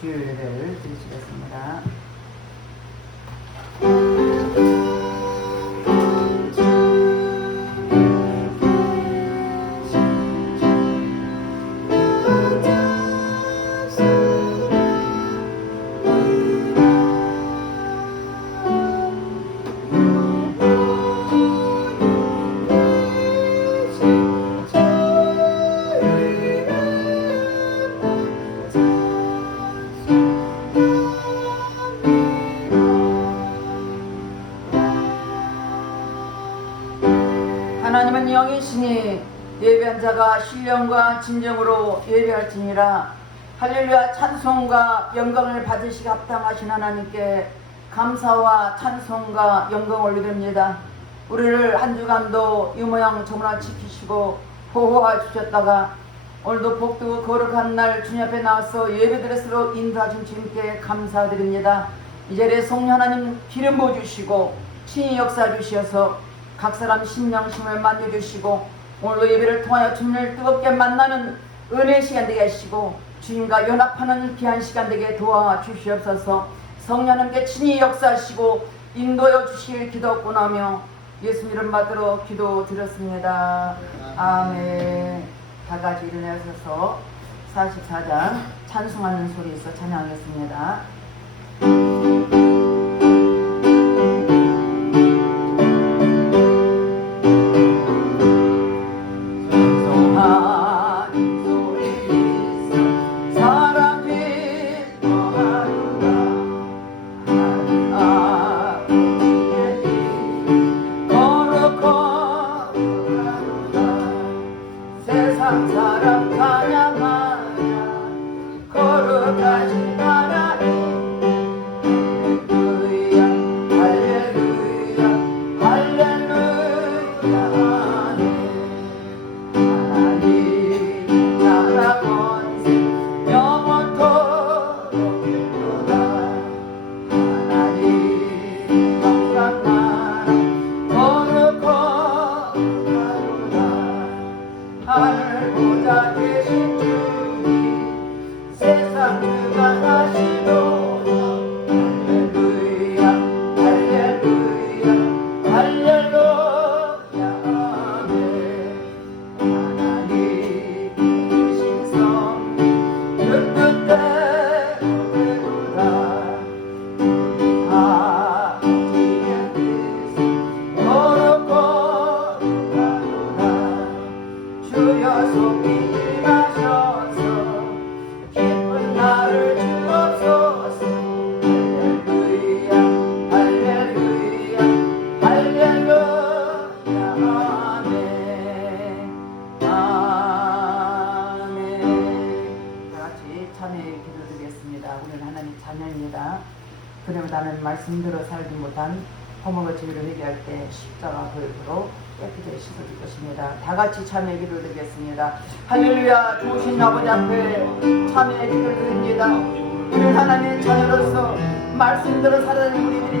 주일 예배를 드리시겠습니다. 하나님은 영이시니 예배한 자가 신령과 진정으로 예배할지니라. 할렐루야. 찬송과 영광을 받으시기 합당하신 하나님께 감사와 찬송과 영광을 올려드립니다. 우리를 한 주간도 이 모양 저 모양 지키시고 보호해 주셨다가 오늘도 복도 거룩한 날 주님 앞에 나와서 예배드렸으로 인도하신 주님께 감사드립니다. 이 자리에 성령 하나님 기름 부어주시고 친히 역사 주시어서 각 사람 심령심을 만져주시고 오늘도 예배를 통하여 주님을 뜨겁게 만나는 은혜의 시간 되게 하시고 주님과 연합하는 귀한 시간 되게 도와주시옵소서. 성령 하나님께 친히 역사하시고 인도하여 주시길 기도하며 예수 이름 받들어 기도드렸습니다. 아멘. 다같이 일어나셔서 44장 찬송하는 소리에서 찬양하겠습니다. 그러면 말씀대로 살지 못한 허물과 죄를 회개할 때 십자가 보혈로 깨끗이 씻어줄 것입니다. 다같이 참여 기도를 드리겠습니다. 할렐루야. 좋으신 아버지 앞에 참여 기도를 드립니다. 우리는 하나님의 자녀로서 말씀대로 살아가는 우리들이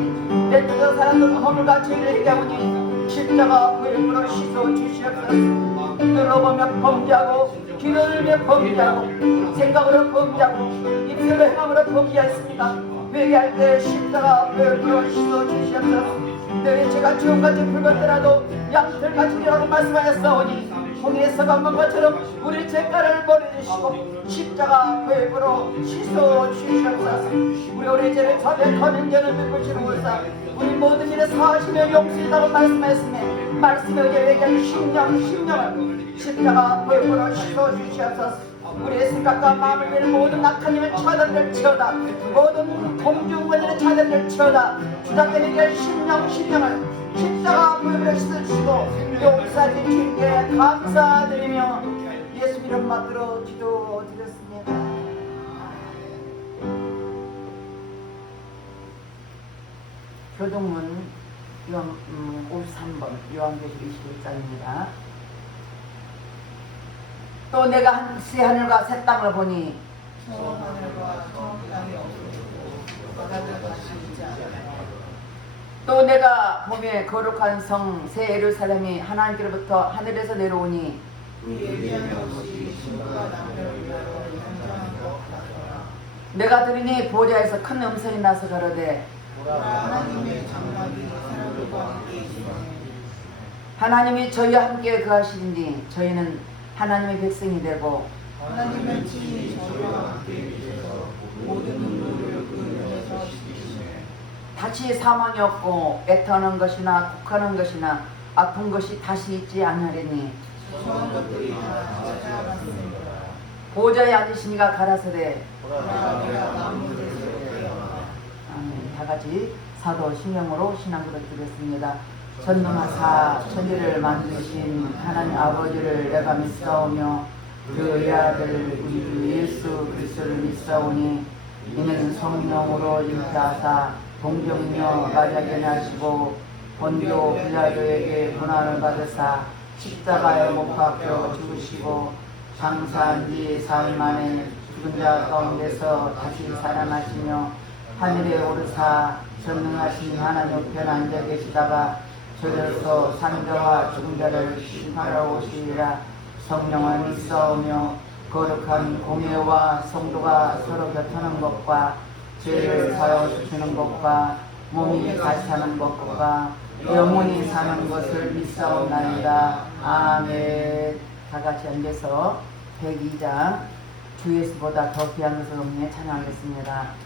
내 뜻대로 살았던 허물과 죄를 회개하오니 십자가 보혈로 씻어주시옵소서. 들어보며 범죄하고 귀를 들며 범죄하고 생각으로 범죄하고 입술로 행함으로 범죄했습니다. 회개할 때 십자가 보혈로 씻어주시옵소서. 너희 죄가 지옥같이 붉었더라도 양털같이 이라고 말씀하였사오니 홍해에 서감은 것처럼 우리 죄가를 버려주시고 십자가 보혈로 씻어주시옵소서. 우리 죄를 자백하는 자는 베푸시는구사. 우리 모든 일에 사하시며 용서이라고 말씀하였으며 말씀에 의해 회개한 심령을 십자가 보혈로 씻어주시옵소서. 우리의 생각과 마음을 위해 모든 악한 힘을 차단될 치어다. 모든 공중권의 차단될 치어다. 주답게 회개할 심령을 십자가 보혈로 씻어주시고 용서하신 주님께 감사드리며 예수 이름 받들어 기도드렸습니다. 교동문 53번 요한계시록 21장입니다. 또 내가 새 하늘과 새 땅을 보니 또 내가 보매 거룩한 성 새 예루살렘이 하나님께로부터 하늘에서 내려오니 내가 들으니 보좌에서 큰 음성이 나서 가로되 하나님의 장막이 사람들과 함께 계시네. 하나님이 저희와 함께 거하시니 저희는 하나님의 백성이 되고 하나님의 친히 저희와 함께 계셔서 모든 눈물을 그 눈에서 씻기시네. 다시 사망이 없고 애통하는 것이나 곡하는 것이나 아픈 것이 다시 있지 않으리니 저런 것들이 다 찾아왔습니다. 보좌에 앉으시니가 가라사대 내가 만물을 새롭게 하라. 아멘. 다 같이 사도 신명으로 신앙고백 드렸습니다. 전능하사 천지를 만드신 하나님 아버지를 내가 믿사오며 그의 아들 우리 주 예수 그리스도를 믿사오니 이는 성령으로 잉태하사 동정이며 마리아에게 나시고 본교 빌라도에게 고난을 받으사 십자가에 못 박혀 죽으시고 장사한 뒤 사흘 만에 죽은 자 가운데서 다시 살아나시며 하늘에 오르사 전능하신 하나님 우편 앉아 계시다가 저려서 사는 자와 죽은 자를 심판하러 오시리라. 성령을 믿사오며 거룩한 공예와 성도가 서로 곁하는 것과 죄를 사하여 주시는 것과 몸이 다시 사는 것과 영원히 사는 것을 믿사옵나이다. 아멘. 다 같이 앉아서 102장 주 예수보다 더 귀한 것을 없네 찬양하겠습니다.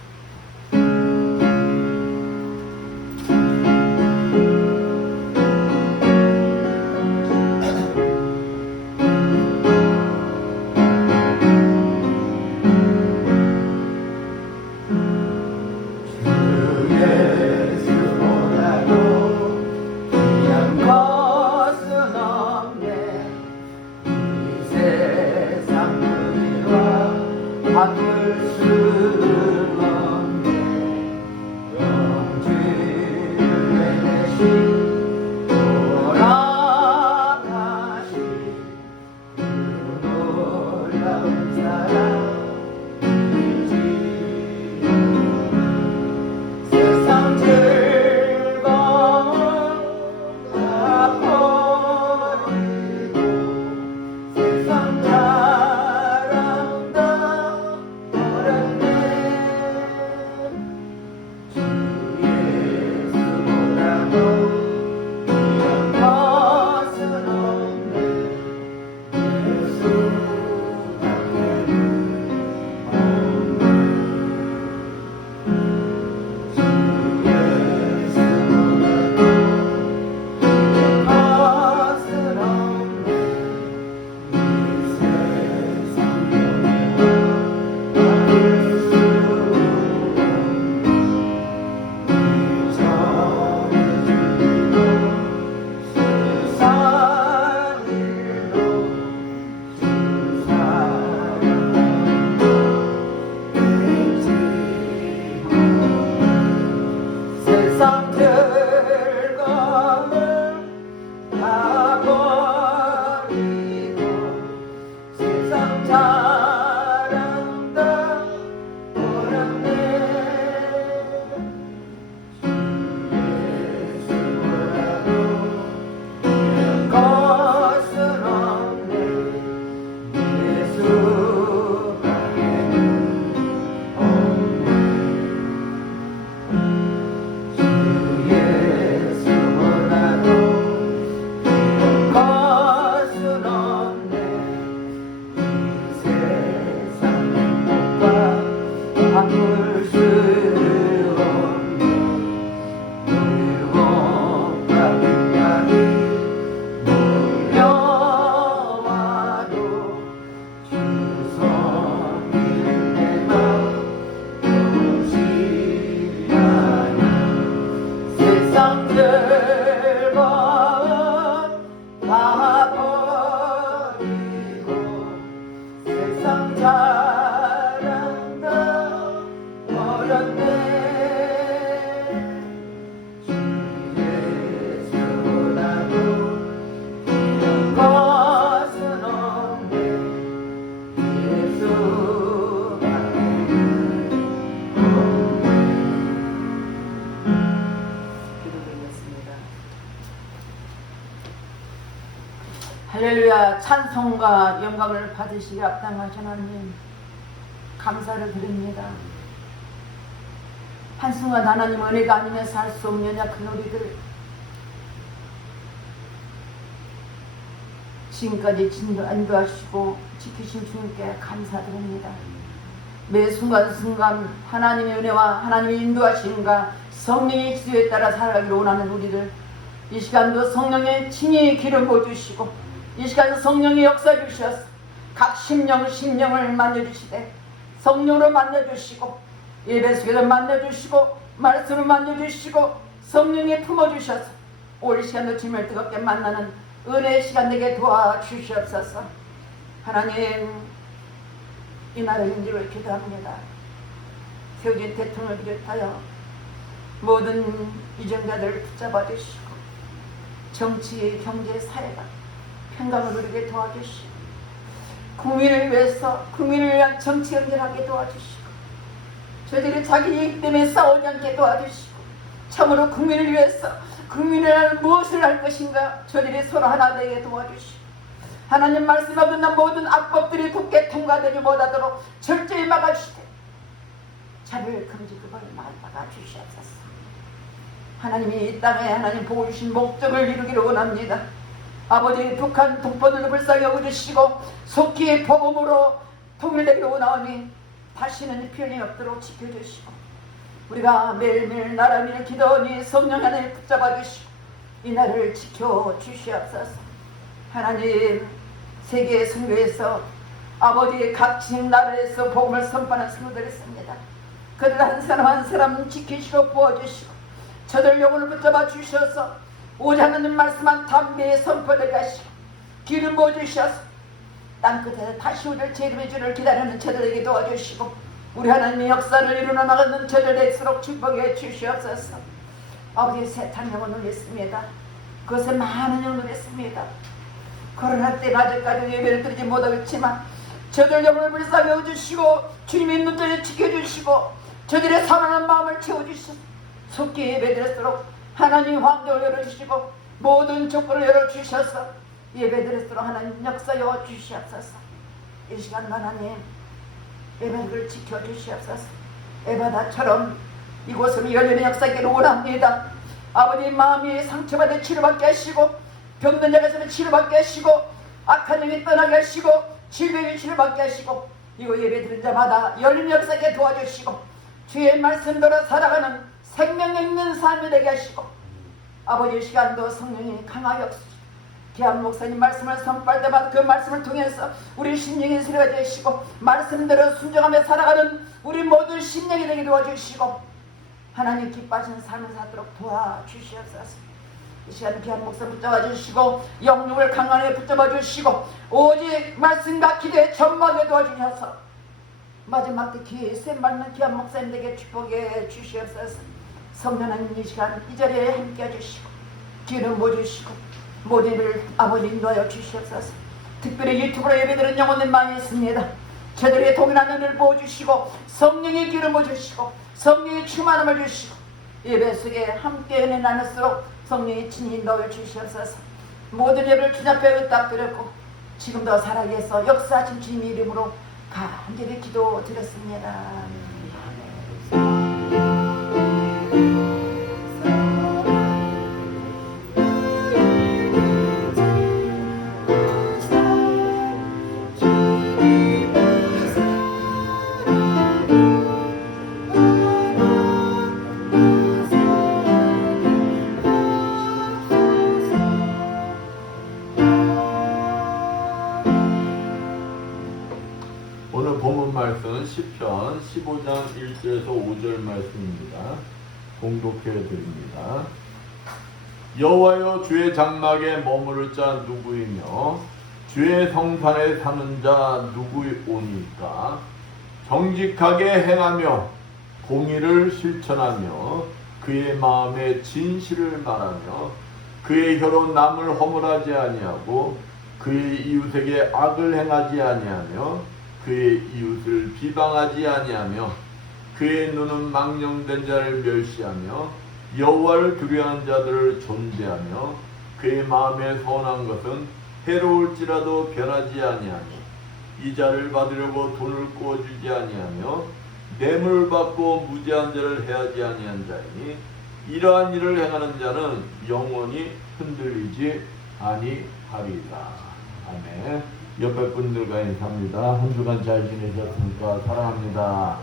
바꿀 수 없네. 영주를 내내신 돌아가신 그 놀라운 사랑이지. 세상 즐거움 다 버리고 세상 할렐루야. 찬송과 영광을 받으시기 합당하신 하나님 감사를 드립니다. 한순간 하나님 은혜가 아니면 살 수 없느냐 그 우리들 지금까지 인도하시고 지키신 주님께 감사드립니다. 매 순간순간 하나님의 은혜와 하나님의 인도하심과 성령의 지도에 따라 살아가기를 원하는 우리들, 이 시간도 성령의 친히 기름 부어주시고 이 시간 성령의 역사 주셔서 각 심령을 만져주시되 성령으로 만져주시고 예배 속에서 만져주시고 말씀을 만져주시고 성령에 품어주셔서 올 시간도 주님을 뜨겁게 만나는 은혜의 시간 되게 도와주시옵소서. 하나님, 이 나라를 인도를 기도합니다. 세우진 대통령을 비롯하여 모든 이정자들을 붙잡아 주시고 정치, 경제, 사회가 평강을 누리게 도와주시고 국민을 위해서 국민을 위한 정치 연결하게 도와주시고 저희들이 자기 이익 때문에 싸우지 않게 도와주시고 참으로 국민을 위해서 국민을 위한 무엇을 할 것인가 저희들이 서로 하나 되게 도와주시고 하나님 말씀 얻는 모든 악법들이 굳게 통과되지 못하도록 철저히 막아주시되 차별금지법을 막아주시옵소서. 하나님이 이 땅에 하나님 보고 주신 목적을 이루기를 원합니다. 아버지 북한 동포들도 불쌍히 여겨주시고 속히 복음으로 통일되기를 원하오니 다시는 피해이 없도록 지켜주시고 우리가 매일매일 나라를 기도하니 성령 하나님 붙잡아 주시고 이 나라를 지켜주시옵소서. 하나님 세계 선교에서 아버지의 각 지역 나라에서 복음을 선포하는 성도들이 있습니다. 그들 한 사람 한 사람 지키시고 부어주시고 저들 영혼을 붙잡아 주셔서 오직 하나님 말씀한 담대히 선포되게 하시고 기름 부어주셔서 땅끝에 다시 오실 제 이름의 주를 기다리는 저들에게 도와주시고 우리 하나님의 역사를 이루어 나가는 저들일수록 축복해 주시옵소서. 아버지 세탄 영혼을 냈습니다. 그것에 많은 영혼을 냈습니다. 코로나 때 아직까지 예배를 드리지 못하겠지만 저들 영혼을 불쌍히 여겨주시고 주님의 눈동에 지켜주시고 저들의 사랑하는 마음을 채워주시고 속히 예배드릴수록 하나님 환경을 열어주시고 모든 족보를 열어주셔서 예배드릴수록 하나님 역사여 주시옵소서. 이 시간 하나님 예배를 지켜주시옵소서. 에바다처럼 이곳으로 열리는 역사기를 원합니다. 아버지 마음이 상처받아 치료받게 하시고 병든 자에서는 치료받게 하시고 악한 영이 떠나게 하시고 질병이 치료받게 하시고 이거 예배 드린 자마다 열린 역사에 도와주시고 주의 말씀대로 살아가는 생명 있는 삶이 되게 하시고 아버지 시간도 성령이 강하게 없으시고 기한 목사님 말씀을 선포할 때마다 그 말씀을 통해서 우리 심령이 새로워져 주시고 말씀대로 순종하며 살아가는 우리 모든 심령이 되게 도와주시고 하나님 기뻐하시는 삶을 살도록 도와주시옵소서. 이 시간 귀한 목사 붙잡아 주시고 영육을 강하게 붙잡아 주시고 오직 말씀과 기도에 전망에 도와주셔서 마지막 때 기회에 쓰임받는 귀한 목사님에게 축복해 주시옵소서. 성령 하나님 이 시간 이 자리에 함께 해주시고 기름 부어주시고 모든 일을 아버지 인도하여 주시옵소서. 특별히 유튜브로 예배드리는 영혼들 많이 있습니다. 저들의 동일한 은혜를 부어주시고 성령의 기름 부어주시고 성령의 충만함을 주시고 예배 속에 함께 은혜 나눌수록 성령의 친히 인도하여 주시옵소서. 모든 예배를 주님께 의탁드렸고 지금도 살아계서 역사하신 주님 이름으로 간절히 기도드렸습니다. 오늘 본문 말씀은 시편 15장 1절에서 5절 말씀입니다. 공독해 드립니다. 여호와여 주의 장막에 머무를 자 누구이며 주의 성산에 사는 자 누구오니까. 정직하게 행하며 공의를 실천하며 그의 마음에 진실을 말하며 그의 혀로 남을 허물하지 아니하고 그의 이웃에게 악을 행하지 아니하며 그의 이웃을 비방하지 아니하며 그의 눈은 망령된 자를 멸시하며 여호와를 두려워하는 자들을 존대하며 그의 마음에 선한 것은 해로울지라도 변하지 아니하며 이자를 받으려고 돈을 꾸어주지 아니하며 뇌물을 받고 무죄한 죄를 해하지 아니한 자이니 이러한 일을 행하는 자는 영원히 흔들리지 아니하리라. 아멘. 옆에 분들과 인사합니다. 한 주간 잘 지내셨습니까? 사랑합니다.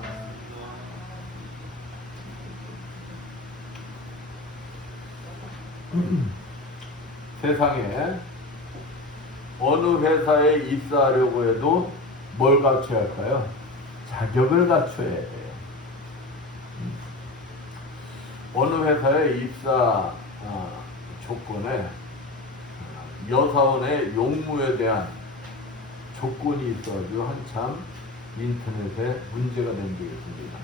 세상에 어느 회사에 입사하려고 해도 뭘 갖춰야 할까요? 자격을 갖춰야 돼요. 어느 회사의 입사 조건에 여사원의 용무에 대한 조건이 있어가지고 한참 인터넷에 문제가 된 적이 있습니다.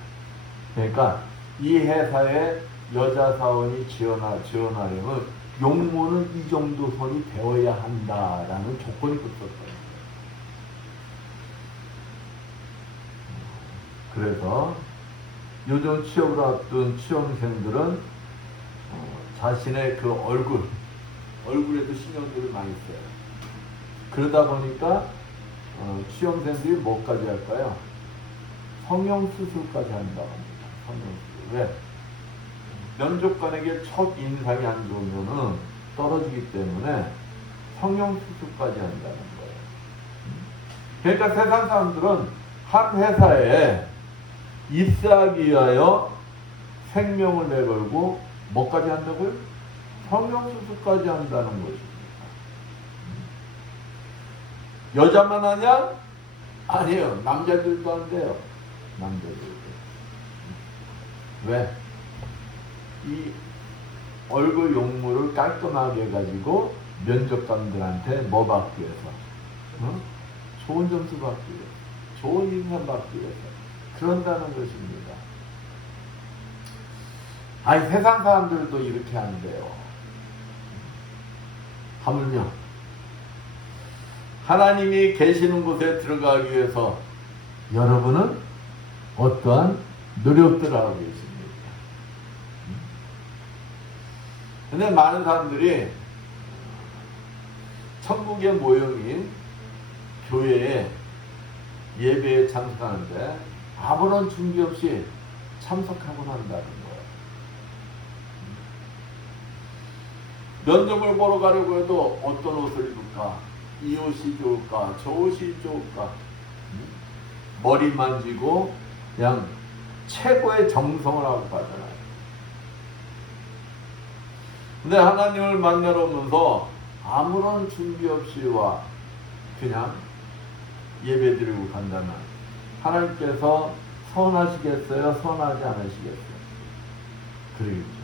그러니까 이 회사에 여자 사원이 지원하려면 용무는 이 정도 선이 되어야 한다라는 조건이 붙었어요. 그래서 요즘 취업을 앞둔 취업생들은 자신의 그 얼굴에도 신경들을 많이 써요. 그러다 보니까 취업생들이 뭐까지 할까요? 성형수술까지 한다고 합니다. 성형수술. 왜? 면접관에게 첫 인상이 안 좋으면은 떨어지기 때문에 성형수술까지 한다는 거예요. 그러니까 세상 사람들은 한 회사에 입사하기 위하여 생명을 내걸고 뭐까지 한다고요? 성형수술까지 한다는 것입니다. 여자만 하냐? 아니에요. 남자들도 한대요. 남자들도. 왜? 이 얼굴 용무를 깔끔하게 해가지고 면접관들한테 뭐 받기 위해서, 좋은 점수 받기 위해서, 좋은 인상 받기 위해서 그런다는 것입니다. 아니 세상 사람들도 이렇게 한대요. 하물며 하나님이 계시는 곳에 들어가기 위해서 여러분은 어떠한 노력들을 하고 계십니다. 근데 많은 사람들이 천국의 모형인 교회에 예배에 참석하는데 아무런 준비 없이 참석하고 난다는 거예요. 면접을 보러 가려고 해도 어떤 옷을 입을까? 이 옷이 좋을까? 저 옷이 좋을까? 머리 만지고 그냥 최고의 정성을 하고 가잖아요. 근데 하나님을 만나러 오면서 아무런 준비 없이 와 그냥 예배 드리고 간다면 하나님께서 서운하시겠어요? 서운하지 않으시겠어요? 그러겠죠.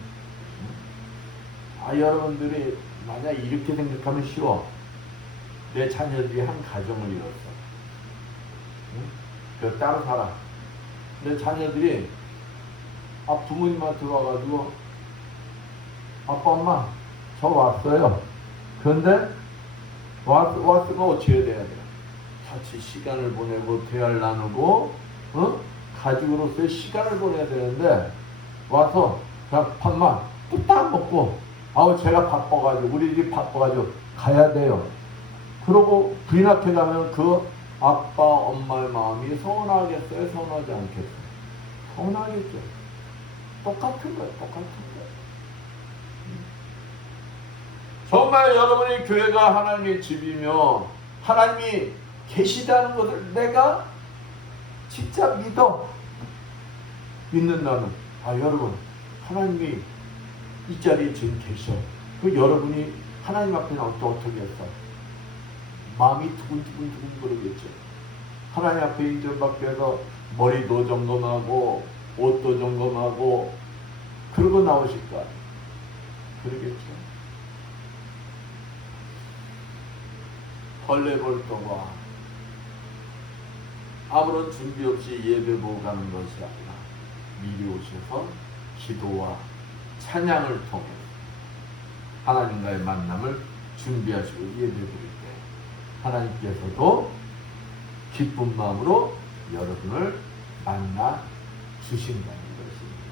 여러분들이 만약 이렇게 생각하면 쉬워. 내 자녀들이 한 가정을 이뤘어. 그 따로 살아. 내 자녀들이 부모님한테 와가지고 아빠 엄마 저 왔어요. 그런데 왔으면 어찌 해야 돼요? 같이 시간을 보내고 대화를 나누고 가족으로서의 시간을 보내야 되는데 와서 그냥 밥만 뚝딱 먹고 제가 바빠가지고 우리들이 바빠가지고 가야 돼요. 그러고 부인한테 가면 그 아빠 엄마의 마음이 서운하겠어요? 서운하지 않겠어요? 서운하겠죠. 똑같은 거예요. 똑같은 거예요. 정말 여러분의 교회가 하나님의 집이며 하나님이 계시다는 것을 내가 진짜 믿는다면 여러분 하나님이 이 자리에 지금 계셔. 그 여러분이 하나님 앞에 나올 때 어떻게 했어? 마음이 두근두근 거리겠죠. 하나님 앞에 인정 밖에서 머리도 점검하고 옷도 점검하고 그러고 나오실까? 그러겠죠. 벌레벌떡와 아무런 준비 없이 예배 보고 가는 것이 아니라 미리 오셔서 기도와 찬양을 통해 하나님과의 만남을 준비하시고 예배 드릴 때 하나님께서도 기쁜 마음으로 여러분을 만나 주신다는 것입니다.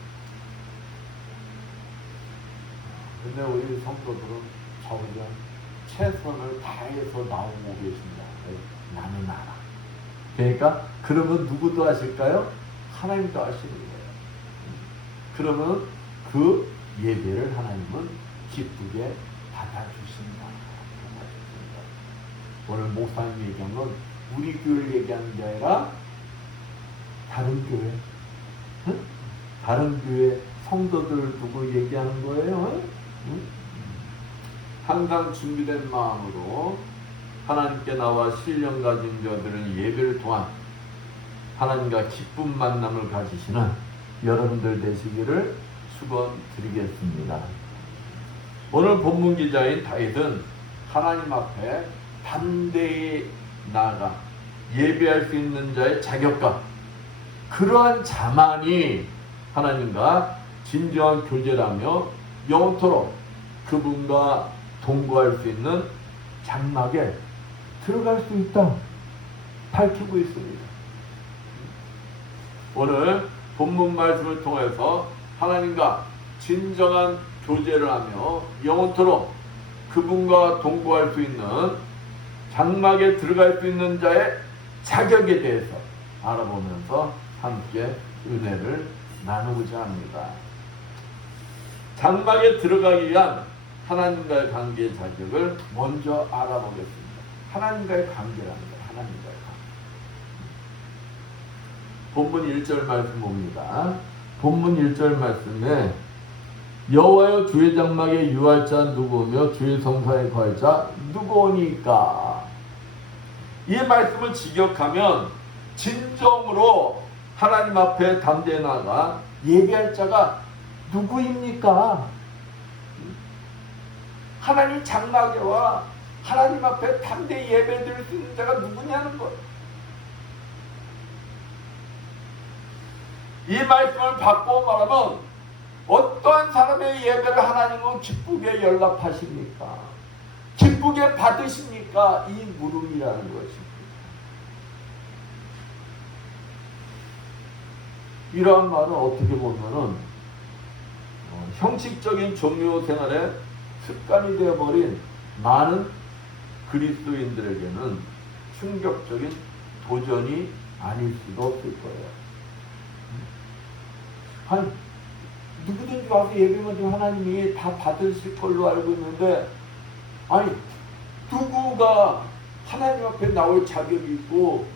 근데 우리 성도들은 저보다 최선을 다해서 나오고 계십니다. 나는 알아. 그러니까 그러면 누구도 하실까요? 하나님도 아시는 거예요. 그러면 그 예배를 하나님은 기쁘게 받아주신다. 오늘 목사님 얘기한 건 우리 교회를 얘기하는 게 아니라 다른 교회, 응? 다른 교회 성도들 두고 얘기하는 거예요. 응? 항상 준비된 마음으로 하나님께 나와 신령 가진 자들은 예배를 통한 하나님과 기쁜 만남을 가지시는 여러분들 되시기를 축원드리겠습니다. 오늘 본문 기자인 다윗은 하나님 앞에 담대히 나아가 예배할 수 있는 자의 자격과 그러한 자만이 하나님과 진정한 교제라며 영원토록 그분과 동거할 수 있는 장막에 들어갈 수 있다 밝히고 있습니다. 오늘 본문 말씀을 통해서 하나님과 진정한 교제를 하며 영원토록 그분과 동거할 수 있는 장막에 들어갈 수 있는 자의 자격에 대해서 알아보면서 함께 은혜를 나누고자 합니다. 장막에 들어가기 위한 하나님과의 관계의 자격을 먼저 알아보겠습니다. 하나님과의 관계랍니다. 하나님과의 관계. 본문 1절 말씀 봅니다. 본문 1절 말씀에 여호와여 주의 장막에 유할 자 누구며 주의 성사에 거할 자 누구오니까. 이 말씀을 직역하면 진정으로 하나님 앞에 담대히 나가 예배할 자가 누구입니까? 하나님 장막에 와 하나님 앞에 담대히 예배드릴 수 있는 자가 누구냐는 거예요. 이 말씀을 바꾸어 말하면 어떠한 사람의 예배를 하나님은 기쁘게 연락하십니까? 기쁘게 받으십니까? 이 물음이라는 것입니다. 이러한 말은 어떻게 보면은 형식적인 종교 생활에 습관이 되어버린 많은 그리스도인들에게는 충격적인 도전이 아닐 수도 없을 거예요. 아니, 누구든지 와서 예배만 좀 하나님이 다 받으실 걸로 알고 있는데, 아니, 누구가 하나님 앞에 나올 자격이 있고,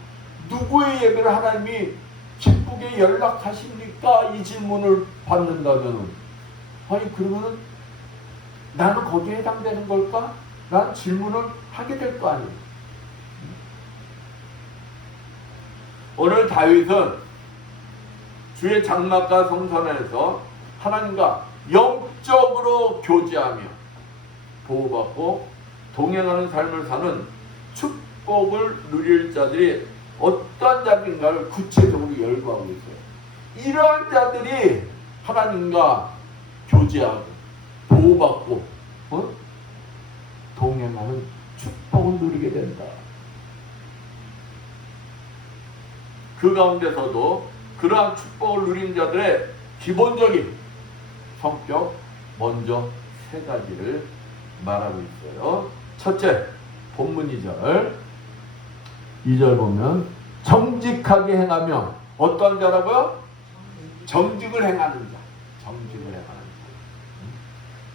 누구의 예배를 하나님이 기쁘게 연락하십니까? 이 질문을 받는다면, 아니, 그러면은 나는 거기에 해당되는 걸까? 라는 질문을 하게 될 거 아니에요. 오늘 다윗은 주의 장막과 성전에서 하나님과 영적으로 교제하며 보호받고 동행하는 삶을 사는 축복을 누릴 자들이 어떤 자들인가를 구체적으로 열거하고 있어요. 이러한 자들이 하나님과 교제하고 보호받고 동행하는 축복을 누리게 된다. 그 가운데서도 그러한 축복을 누린 자들의 기본적인 성격 먼저 세 가지를 말하고 있어요. 첫째, 본문 2절 보면 정직하게 행하며 어떠한 자라고요? 정직을 행하는 자. 정직을 행하는 자.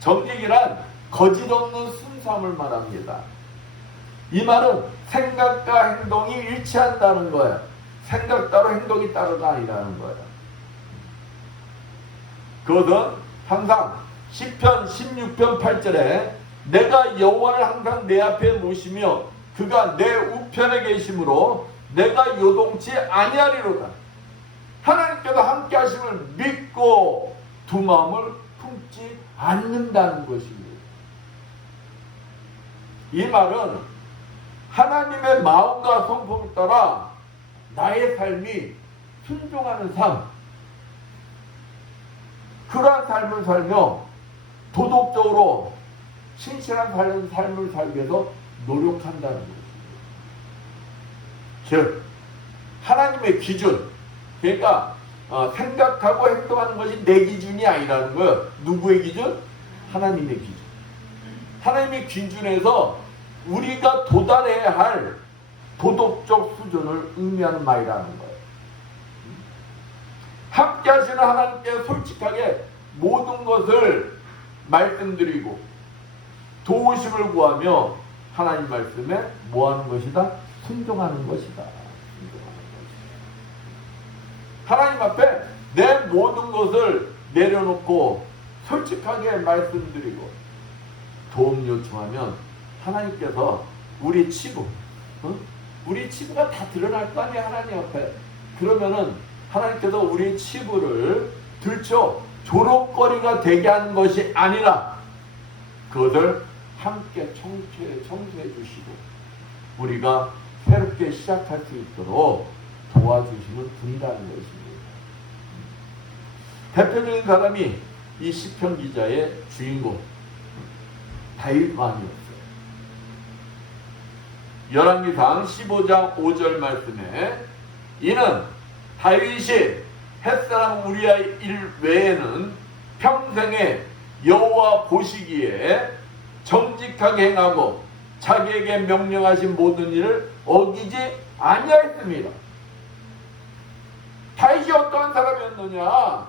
정직이란 거짓 없는 순수함을 말합니다. 이 말은 생각과 행동이 일치한다는 거예요. 생각 따로 행동이 따로가 아니라는 거예요. 그것은 항상 시편 16편 8절에 내가 여호와를 항상 내 앞에 모시며 그가 내 우편에 계심으로 내가 요동치 아니하리로다. 하나님께서 함께 하심을 믿고 두 마음을 품지 않는다는 것입니다. 이 말은 하나님의 마음과 성품에 따라 나의 삶이 순종하는 삶, 그러한 삶을 살며 도덕적으로 신실한 삶을 살기 위해서 노력한다는 것입니다. 즉 하나님의 기준, 그러니까 생각하고 행동하는 것이 내 기준이 아니라는 거예요. 누구의 기준? 하나님의 기준. 하나님의 기준에서 우리가 도달해야 할 도덕적 수준을 의미하는 말이라는 거예요. 함께 하시는 하나님께 솔직하게 모든 것을 말씀드리고 도우심을 구하며 하나님 말씀에 뭐하는 것이다? 순종하는 것이다. 하나님 앞에 내 모든 것을 내려놓고 솔직하게 말씀드리고 도움 요청하면 하나님께서 우리 치부, 우리 치부가 다 드러날 거 아니에요, 하나님 앞에. 그러면은 하나님께서 우리 치부를 들춰 조롱거리가 되게 하는 것이 아니라 그것을 함께 청소해 주시고 우리가 새롭게 시작할 수 있도록 도와주시면 된다는 것입니다. 대표적인 사람이 이 시편 기자의 주인공 다윗 왕이었어요. 열왕기상 15장 5절 말씀에 이는 다윗이 햇사람 우리아의 일 외에는 평생에 여호와 보시기에 정직하게 행하고 자기에게 명령하신 모든 일을 어기지 아니하였습니다. 다윗이 어떠한 사람이었느냐?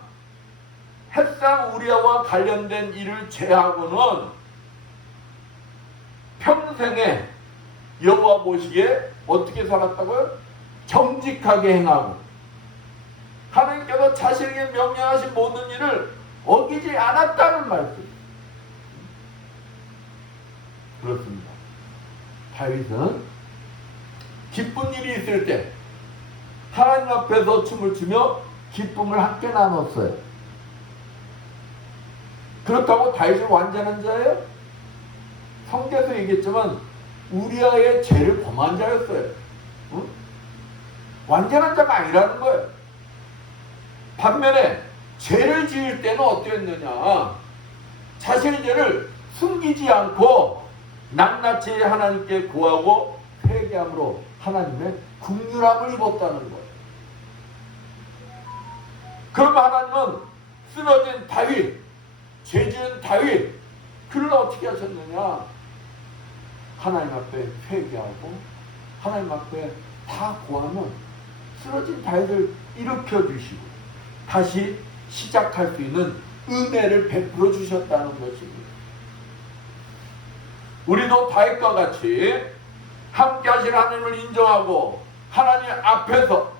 햇사람 우리아와 관련된 일을 제하고는 평생에 여호와 보시기에 어떻게 살았다고요? 정직하게 행하고 하나님께서 자신에게 명령하신 모든 일을 어기지 않았다는 말씀. 그렇습니다. 다윗은 기쁜 일이 있을 때 하나님 앞에서 춤을 추며 기쁨을 함께 나눴어요. 그렇다고 다윗은 완전한 자예요? 성경에서 얘기했지만 우리아의 죄를 범한 자였어요. 응? 완전한 자가 아니라는 거예요. 반면에 죄를 지을 때는 어땠느냐? 자신의 죄를 숨기지 않고 낱낱이 하나님께 구하고 회개함으로 하나님의 긍휼함을 입었다는 거예요. 그럼 하나님은 쓰러진 다윗, 죄지은 다윗, 그를 어떻게 하셨느냐? 하나님 앞에 회개하고 하나님 앞에 다 구하면 쓰러진 다윗을 일으켜 주시고 다시 시작할 수 있는 은혜를 베풀어 주셨다는 것입니다. 우리도 다윗과 같이 함께 하신 하나님을 인정하고 하나님 앞에서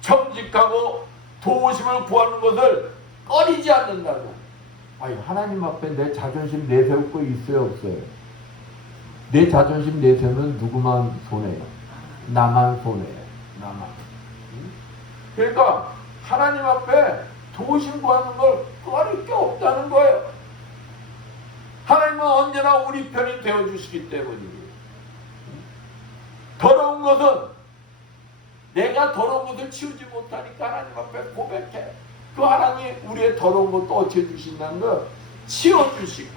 정직하고 도우심을 구하는 것을 꺼리지 않는다면, 아니 하나님 앞에 내 자존심 내세울 거 있어요 없어요? 내 자존심 내세우면 누구만 손해요? 나만 손해요. 나만. 그러니까 하나님 앞에 도우심 구하는 걸 꺼릴 게 없다는 거예요. 하나님은 언제나 우리 편이 되어주시기 때문입니다. 더러운 것은 내가 더러운 것을 치우지 못하니까 하나님 앞에 고백해. 그 하나님이 우리의 더러운 것도 어찌해 주신다는 거 치워주시고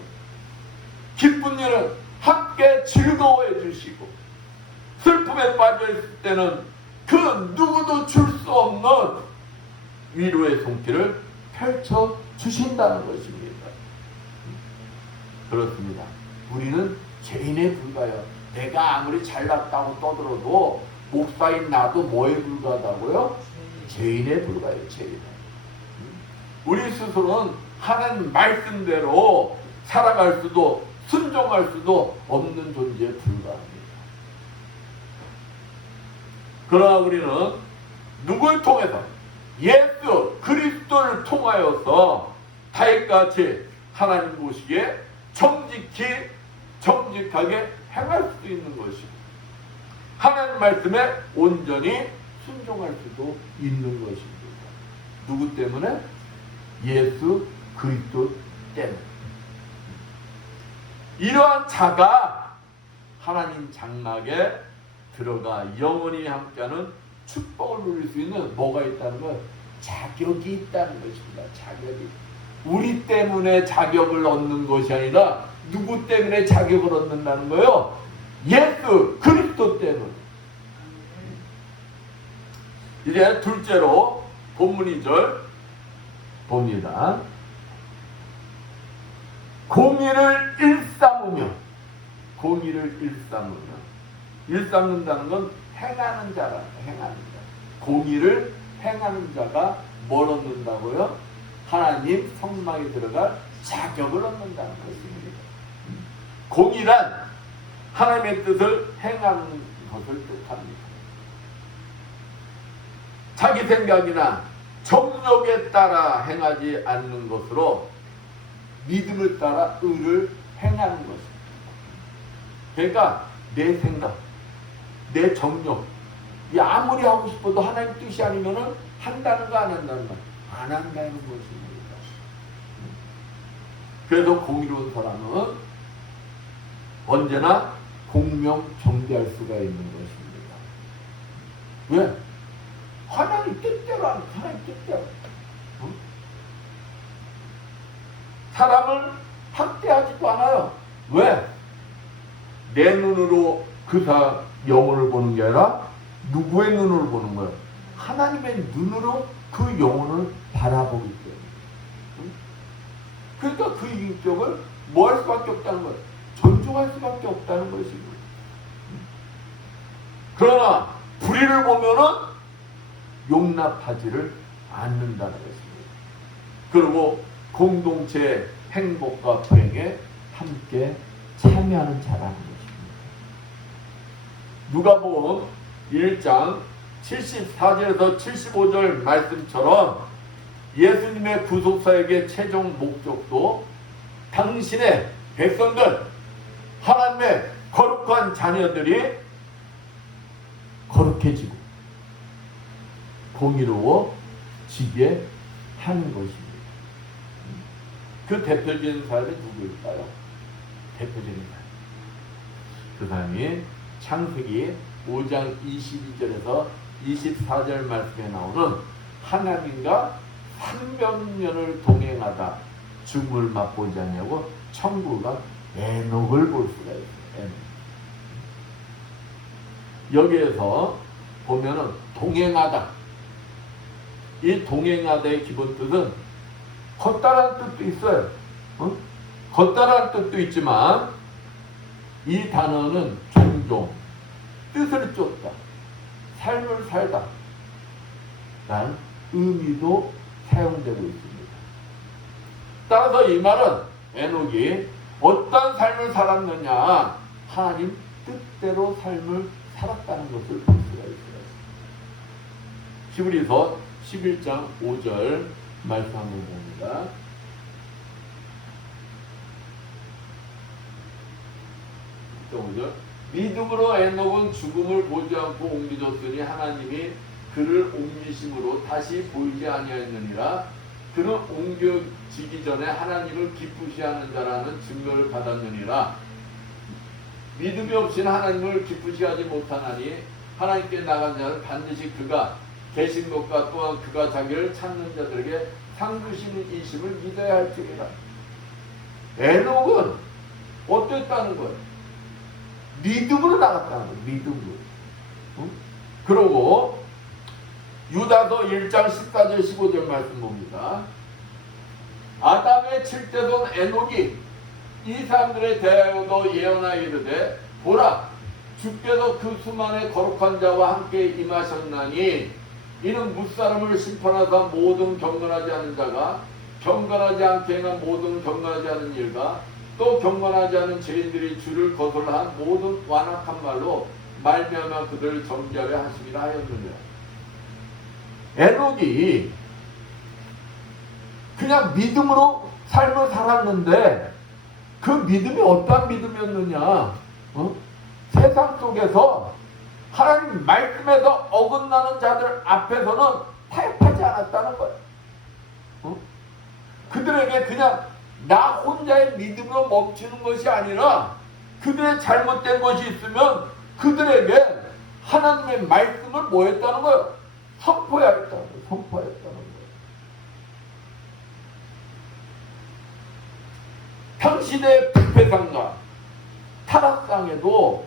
기쁜 일은 함께 즐거워해 주시고 슬픔에 빠져있을 때는 그 누구도 줄 수 없는 위로의 손길을 펼쳐 주신다는 것입니다. 그렇습니다. 우리는 죄인에 불과해요. 내가 아무리 잘났다고 떠들어도 목사인 나도 뭐에 불과하다고요? 죄인에 불과해요. 죄인에. 우리 스스로는 하나님 말씀대로 살아갈 수도 순종할 수도 없는 존재에 불과합니다. 그러나 우리는 누굴 통해서? 예수 그리스도를 통하여서 다윗같이 하나님 보시기에 정직하게 행할 수도 있는 것이고 하나님 말씀에 온전히 순종할 수도 있는 것입니다. 누구 때문에? 예수 그리스도 때문에. 이러한 자가 하나님 장막에 들어가 영원히 함께하는 축복을 누릴 수 있는 뭐가 있다는 건 자격이 있다는 것입니다. 자격이. 우리 때문에 자격을 얻는 것이 아니라 누구 때문에 자격을 얻는다는 거예요? 예수 그리스도 때문에. 이제 둘째로 본문 2절 봅니다. 공의를 일삼으며, 공의를 일삼는다는 건 행하는 자라, 행하는 자. 공의를 행하는 자가 뭘 얻는다고요? 하나님 성막에 들어갈 자격을 얻는다는 것입니다. 공의란 하나님의 뜻을 행하는 것을 뜻합니다. 자기 생각이나 정욕에 따라 행하지 않는 것으로 믿음을 따라 의를 행하는 것입니다. 그러니까 내 생각, 내 정욕, 아무리 하고 싶어도 하나님 뜻이 아니면은 한다는 거 안 한다는 거, 안 한다는 것입니다. 그래서 공의로운 사람은 언제나 공명정대할 수가 있는 것입니다. 왜? 하나님 뜻대로 하는, 하나님 뜻대로. 응? 사람을 학대하지도 않아요. 왜? 내 눈으로 그 영혼을 보는 게 아니라 누구의 눈으로 보는 거예요? 하나님의 눈으로 그 영혼을 바라보기 때문에. 응? 그러니까 그 인격을 뭐 할 수밖에 없다는 거예요? 존중할 수밖에 없다는 것이고. 그러나 불의를 보면은 용납하지를 않는다는 것입니다. 그리고 공동체 행복과 불행에 함께 참여하는 자라는 것입니다. 누가복음 1장 74절에서 75절 말씀처럼 예수님의 구속사역의 최종 목적도 당신의 백성들, 하나님의 거룩한 자녀들이 거룩해지고 공의로워지게 하는 것입니다. 그 대표적인 사람이 누구일까요? 대표적인 사람. 그 사람이 창세기 5장 22절에서 24절 말씀에 나오는 하나님과 300년을 동행하다 죽음을 맛보지 않냐고 천국과 에녹을 볼 수가 있어요. 여기에서 보면은 동행하다. 이 동행하다의 기본 뜻은 걷다라는 뜻도 있어요. 걷다라는 뜻도 있지만 이 단어는 종종 뜻을 쫓다, 삶을 살다 라는 의미도 사용되고 있습니다. 따라서 이 말은 에녹이 어떤 삶을 살았느냐, 하나님 뜻대로 삶을 살았다는 것을 볼 수가 있어요. 히브리서 11장 5절 말씀 한번 봅니다. 믿음으로 에녹은 죽음을 보지 않고 옮겨졌으니 하나님이 그를 옮기심으로 다시 보이지 아니하였느니라. 그는 옮겨지기 전에 하나님을 기쁘시하는 자라는 증거를 받았느니라. 믿음이 없이는 하나님을 기쁘시하지 못하나니 하나님께 나간 자는 반드시 그가 계신 것과 또한 그가 자기를 찾는 자들에게 상 주시는 이심을 믿어야 할지니라. 에녹은 어땠다는 거예요? 믿음으로 나갔다는 거예요. 믿음으로. 응? 그러고 유다서 1장 14절 15절 말씀 봅니다. 아담의 칠대손 에녹이 이 사람들에 대하여도 예언하여 이르되 보라 주께서 그 수만의 거룩한 자와 함께 임하셨나니 이는 무사람을 심판하사 모든 경건하지 않은 자가 경건하지 않게 행한 모든 경건하지 않은 일과 또 경건하지 않은 죄인들이 주를 거슬러한 모든 완악한 말로 말미암아 그들을 정죄하려 하심이라 하였느니라. 에녹이 그냥 믿음으로 삶을 살았는데 그 믿음이 어떠한 믿음이었느냐? 세상 속에서 하나님 말씀에서 어긋나는 자들 앞에서는 타협하지 않았다는 거예요. 그들에게 그냥 나 혼자의 믿음으로 멈추는 것이 아니라 그들의 잘못된 것이 있으면 그들에게 하나님의 말씀을 뭐 했다는 거예요? 선포했다는 거예요. 선포했다는 거예요. 당시대 부패상과 타락상에도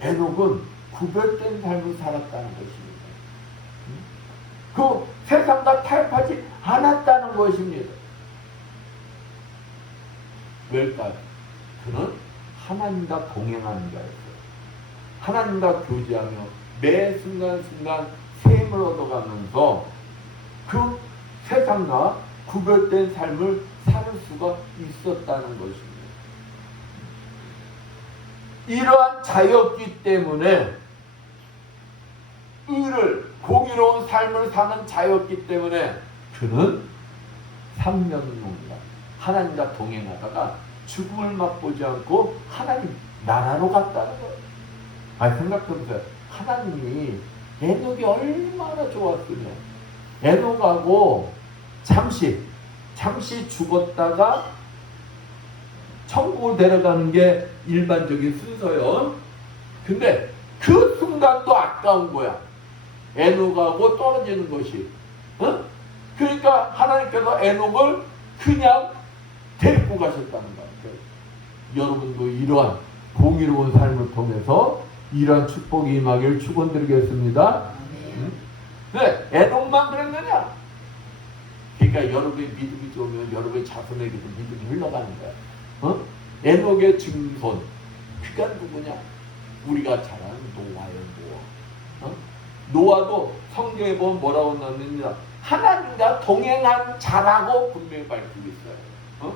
에녹은 구별된 삶을 살았다는 것입니다. 그 세상과 타협하지 않았다는 것입니다. 왜일까요? 그는 하나님과 동행하는 자였어요. 하나님과 교제하며 매 순간순간 셈을 얻어가면서 그 세상과 구별된 삶을 살 수가 있었다는 것입니다. 이러한 자였기 때문에 의를 공의로운 삶을 사는 자였기 때문에 그는 삼면문이다. 하나님과 동행하다가 죽음을 맛보지 않고 하나님 나라로 갔다는 거예요. 아니 생각해보세요. 하나님이 에녹이 얼마나 좋았으면 에녹하고 잠시 죽었다가 천국을 데려가는 게 일반적인 순서요. 근데 그 순간도 아까운 거야. 에녹하고 떨어지는 것이. 어? 그러니까 하나님께서 에녹을 그냥 데리고 가셨다는 거예요. 여러분도 이러한 공의로운 삶을 통해서 이러한 축복이 임하기를 축원드리겠습니다. 네, 에녹만 그랬느냐? 그러니까 여러분의 믿음이 좋으면 여러분의 자손에게도 믿음이 흘러가는 거야. 어? 에녹의 증손, 그가 누구냐? 우리가 잘 아는 노아예요, 노아. 어? 노아도 성경에 보면 뭐라고 나옵니다. 하나님과 동행한 자라고 분명히 밝히고 있어요. 어?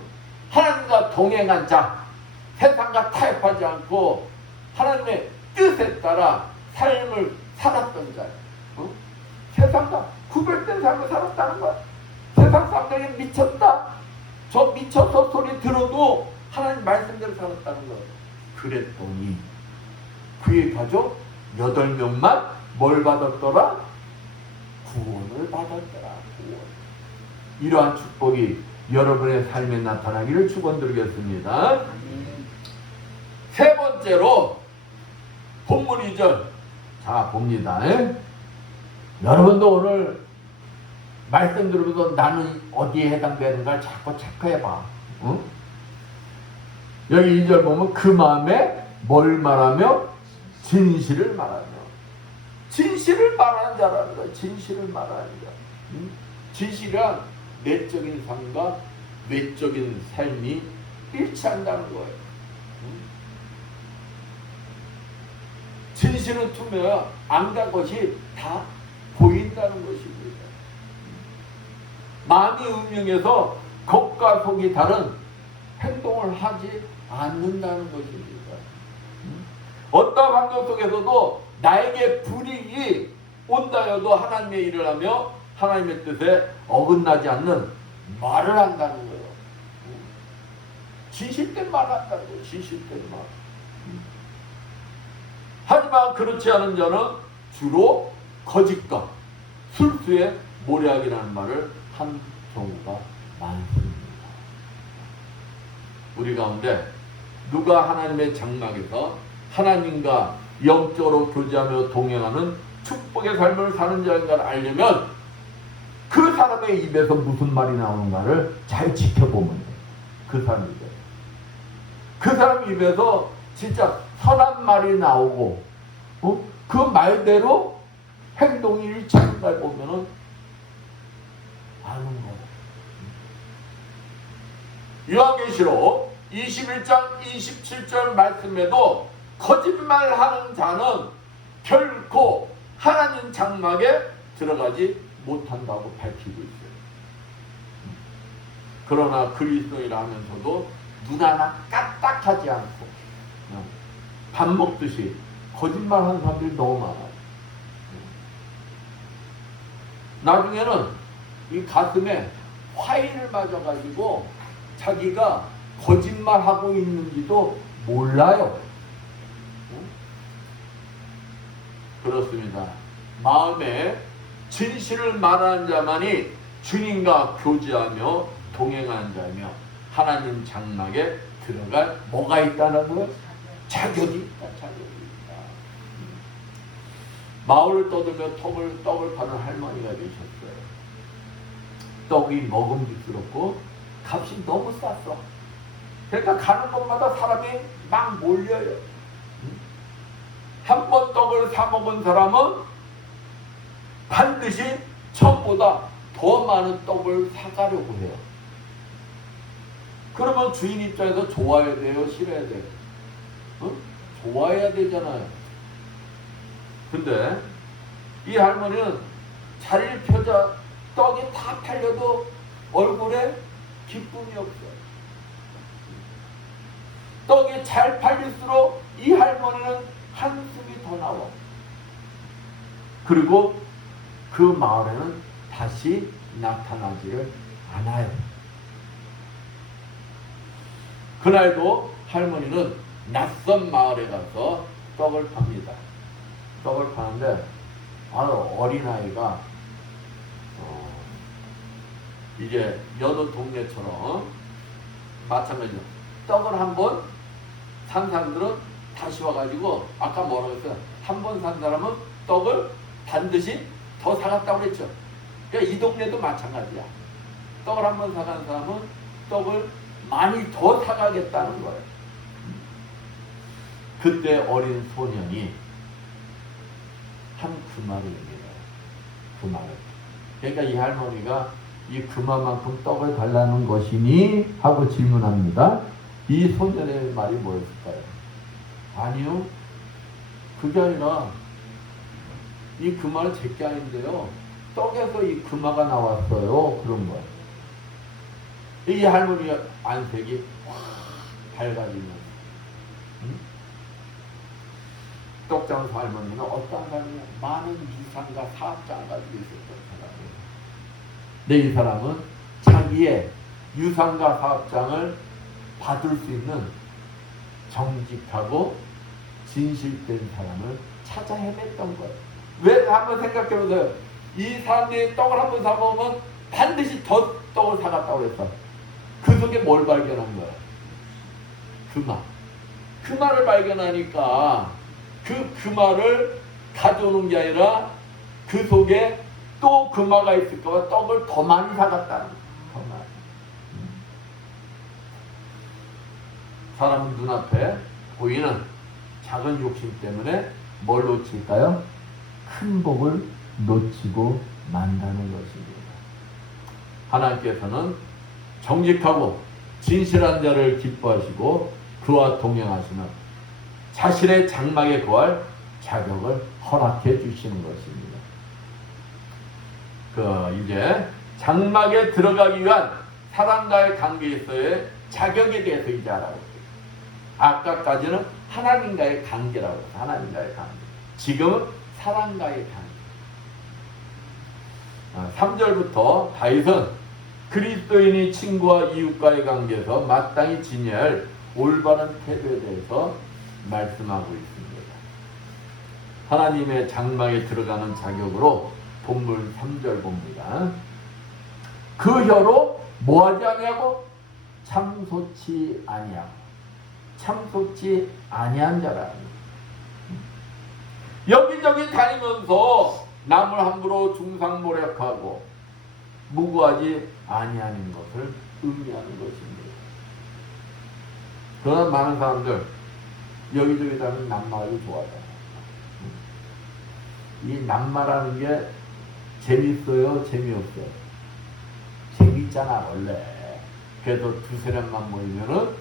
하나님과 동행한 자, 세상과 타협하지 않고 하나님의 뜻에 따라 삶을 살았던 자예요. 어? 세상과 구별된 삶을 살았다는 거야. 세상 사람들이 미쳤다. 저 미쳐서 소리 들어도 하나님 말씀대로 살았다는 거예요. 그랬더니 그의 가족 8명만 뭘 받았더라? 구원을 받았더라. 구원. 이러한 축복이 여러분의 삶에 나타나기를 축원드리겠습니다. 세 번째로 본문 2절. 자 봅니다. 여러분도 오늘 말씀 들으면서 나는 어디에 해당되는가 자꾸 체크해봐. 응? 여기 2절 보면 그 마음에 뭘 말하며? 진실을 말하며. 진실을 말하는 자라는 거야. 진실을 말하는 자. 응? 진실이란 내적인 삶과 외적인 삶이 일치한다는 거예요. 응? 진실은 투명해야 안간 것이 다 보인다는 것입니다. 마음이 음흉해서 겉과 속이 다른 행동을 하지 않는다는 것입니다. 어떤 환경 속에서도 나에게 불이익이 온다여도 하나님의 일을 하며 하나님의 뜻에 어긋나지 않는 말을 한다는 거예요. 진실된 말을 한다는 거예요. 진실된 말. 하지만 그렇지 않은 자는 주로 거짓과 술수에 모략이라는 말을 한 경우가 많습니다. 우리 가운데 누가 하나님의 장막에서 하나님과 영적으로 교제하며 동행하는 축복의 삶을 사는 자인가를 알려면 그 사람의 입에서 무슨 말이 나오는가를 잘 지켜보면 돼요. 그 사람 입에. 그 사람 입에서 진짜 선한 말이 나오고 그 말대로 행동이 일치하는 걸 보면은 아는 거예요. 요한계시록 21장 27절 말씀에도 거짓말하는 자는 결코 하나님 장막에 들어가지 못한다고 밝히고 있어요. 그러나 그리스도인이라 하면서도 눈 하나 까딱하지 않고 밥 먹듯이 거짓말하는 사람들이 너무 많아요. 나중에는 이 가슴에 화인을 맞아가지고 자기가 거짓말하고 있는지도 몰라요. 그렇습니다. 마음에 진실을 말하는 자만이 주님과 교제하며 동행하는 자이며 하나님 장막에 들어갈 뭐가 있다는 거예요? 자격이 있다. 자격이 있다. 마을을 떠들며 떡을 파는 할머니가 계셨어요. 떡이 먹음직스럽고 값이 너무 쌌어. 그러니까 가는 곳마다 사람이 막 몰려요. 한 번 떡을 사 먹은 사람은 반드시 처음보다 더 많은 떡을 사가려고 해요. 그러면 주인 입장에서 좋아야 돼요? 싫어야 돼요? 좋아해야 되잖아요. 근데 이 할머니는 자리를 펴자 떡이 다 팔려 팔려도 얼굴에 기쁨이 없어요. 떡이 잘 팔릴수록 이 할머니는 한숨이 더 나와. 그리고 그 마을에는 다시 나타나지를 않아요. 그날도 할머니는 낯선 마을에 가서 떡을 팝니다. 떡을 파는데 어린아이가 이제 여느 동네처럼 마찬가지로 떡을 한번 산 사람들은 다시 와가지고 아까 뭐라고 했어요? 한 번 산 사람은 떡을 반드시 더 사갔다고 그랬죠. 그러니까 이 동네도 마찬가지야. 떡을 한 번 사간 사람은 떡을 많이 더 사가겠다는 거예요. 그때 어린 소년이 한 금화를 냅니다. 금화를. 그러니까 이 할머니가 이 금화만큼 떡을 달라는 것이니? 하고 질문합니다. 이 소년의 말이 뭐였을까요? 아니요. 그게 아니라 이 금화는 제게 아닌데요. 떡에서 이 금화가 나왔어요. 그런 거예요. 이 할머니가 안색이 확 밝아지면서 떡장수 할머니는 어떤 사람이 많은 유산과 사업장을 가지고 있었던 사람이에요. 근데 이 사람은 자기의 유산과 사업장을 받을 수 있는 정직하고 진실된 사람을 찾아 헤맸던 거예요. 왜? 한번 생각해 보세요. 이 사람들이 떡을 한번 사먹으면 반드시 더 떡을 사갔다고 그랬어. 그 속에 뭘 발견한 거야? 금화. 금화를 발견하니까 그 금화를 가져오는 게 아니라 그 속에 또 금화가 있을까봐 떡을 더 많이 사갔다는 거야. 더 많이. 사람 눈앞에 보이는 작은 욕심 때문에 뭘 놓칠까요? 큰 복을 놓치고 만다는 것입니다. 하나님께서는 정직하고 진실한 자를 기뻐하시고 그와 동행하시는 자신의 장막에 거할 자격을 허락해 주시는 것입니다. 이제 장막에 들어가기 위한 사람과의 관계에서의 자격에 대해서 이제 알아볼게요. 아까까지는 하나님과의 관계라고 했어요. 하나님과의 관계. 지금은 사람과의 관계. 3절부터 다윗은 그리스도인이 친구와 이웃과의 관계에서 마땅히 지녀야 할 올바른 태도에 대해서 말씀하고 있습니다. 하나님의 장막에 들어가는 자격으로 본문 3절 봅니다. 그 혀로 뭐하지 아니하고 참소치 아니하고 참소치 아니한 자라. 여기저기 다니면서 남을 함부로 중상모략하고 무고하지 아니하는 것을 의미하는 것입니다. 그러나 많은 사람들 여기저기 다니면 낱말을 좋아하잖아요. 이 낱말하는 게 재밌어요? 재미없어요? 재밌잖아 원래. 그래서 두세 명만 모이면은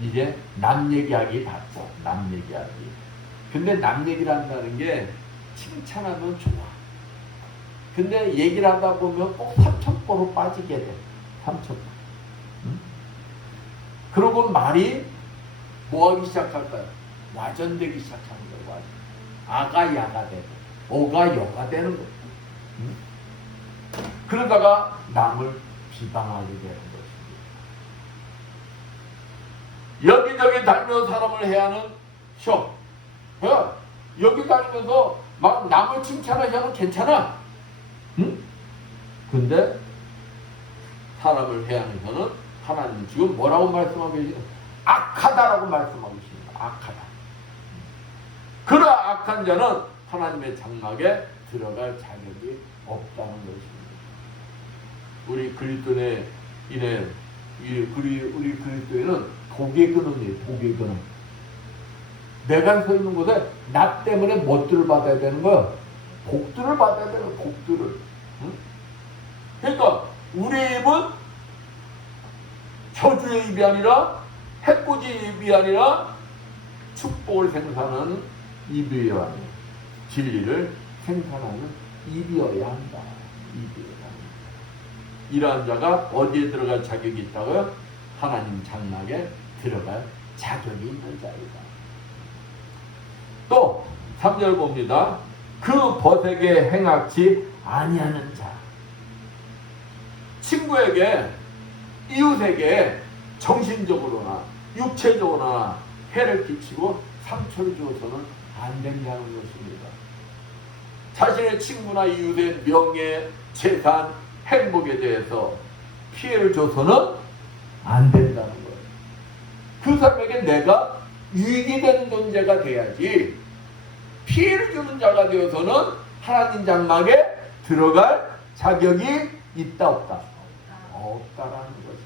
이제 남 얘기하기 바빠. 남 얘기하기. 근데 남 얘기를 한다는 게 칭찬하면 좋아. 근데 얘기를 하다 보면 꼭 삼천포로 빠지게 돼. 삼천포. 응? 그러고 말이 뭐 하기 시작할까요? 와전되기 시작하는 거예요. 아가 야가 되고 오가 여가 되는 거예요. 응? 그러다가 남을 비방하게 되는 것입니다. 여기저기 다니면서 사람을 해하는 혀. 여기 다니면서 막 남을 칭찬하면 괜찮아. 응? 근데 사람을 해하는 혀는 하나님 지금 뭐라고 말씀하고 계시죠? 악하다라고 말씀하고 계십니다. 악하다. 그러나 악한 자는 하나님의 장막에 들어갈 자격이 없다는 것입니다. 우리 그리스도인의 우리 그리스도인은 복의 근원이에요. 복의 근원. 내가 서 있는 곳에 나 때문에 뭣들을 받아야 되는 거야? 복들을 받아야 되는 거야. 복들을. 응? 그러니까 우리의 입은 저주의 입이 아니라 해코지의 입이 아니라 축복을 생산하는 입이어야 합니다. 진리를 생산하는 입이어야 한다. 입이어야 합니다. 이러한 자가 어디에 들어갈 자격이 있다고요? 하나님 장막에 들어갈 자격이 있는 자이다. 또 3절 봅니다. 그 벗에게 행악치 아니하는 자. 친구에게, 이웃에게 정신적으로나 육체적으로나 해를 끼치고 상처를 주어서는 안 된다는 것입니다. 자신의 친구나 이웃의 명예, 재산, 행복에 대해서 피해를 줘서는 안 된다는 거예요. 그 사람에게 내가 유익이 되는 존재가 돼야지, 피해를 주는 자가 되어서는 하나님 장막에 들어갈 자격이 있다 없다? 없다라는 것입니다.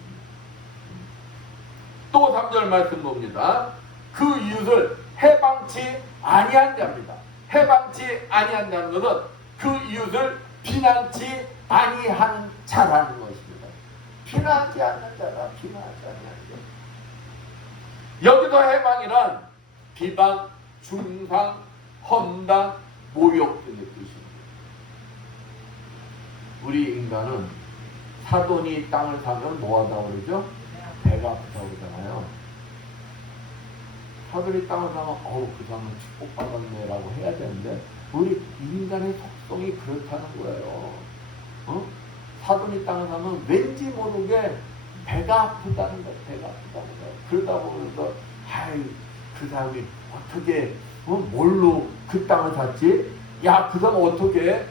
또 3절 말씀 봅니다. 그 이웃을 해방치 아니한 자입니다. 해방치 아니한다는 것은 그 이웃을 비난치 아니하는 자라는 것입니다. 비난하지 않는 자라, 비난하지 않는 자. 여기서 해방이란 비방, 중상, 험담, 모욕 등의 뜻입니다. 우리 인간은 사돈이 땅을 사면 뭐하다고 그러죠? 배가 아프다고 그러잖아요. 사돈이 땅을 사면 그 사람은 축복받았네라고 해야 되는데 우리 인간의 속성이 그렇다는 거예요. 사돈이 땅을 사면 왠지 모르게 배가 아프다는 거예요. 배가 아프다는 거예요. 그러다 보면서 그 사람이 어떻게 뭘로 그 땅을 샀지? 야, 그 사람 어떻게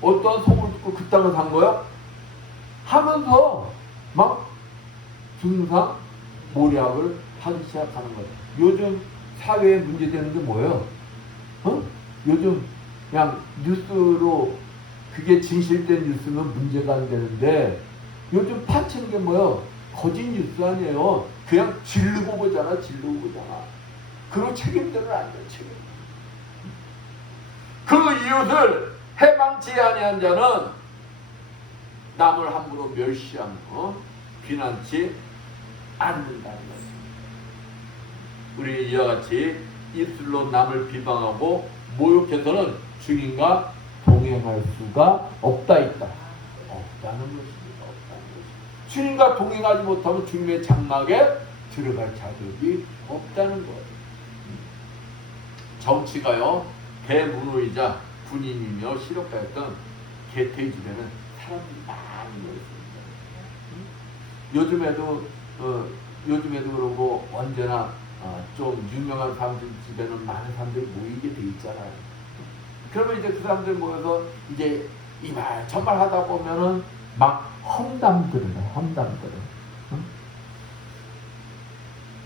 어떤 소문을 듣고 그 땅을 산 거야? 하면서 막 중상 모략을 하기 시작하는 거예요. 요즘 사회에 문제되는 게 뭐예요? 요즘 그냥 뉴스로 그게 진실된 뉴스면 문제가 안 되는데 요즘 파치는 게 뭐예요? 거짓 뉴스 아니에요. 그냥 지르고 보잖아. 그런 책임들은 안 돼. 책임. 그 이웃을 해방치 아니한 자는 남을 함부로 멸시하며 비난치 않는다는 것입니다. 우리 이와 같이 입술로 남을 비방하고 모욕해서는 주님과 동행할 수가 없다 있다. 없다는 것입니다. 주님과 동행하지 못하면 주님의 장막에 들어갈 자격이 없다는 거예요. 정치가요, 대문호이자 군인이며 실업가였던 개태의 집에는 사람들이 많이 모였습니다. 요즘에도 그러고 언제나 좀 유명한 사람들 집에는 많은 사람들이 모이게 돼 있잖아요. 그러면 이제 그 사람들 모여서 이제 이 말 저말 하다 보면은 막 험담들을 해. 응?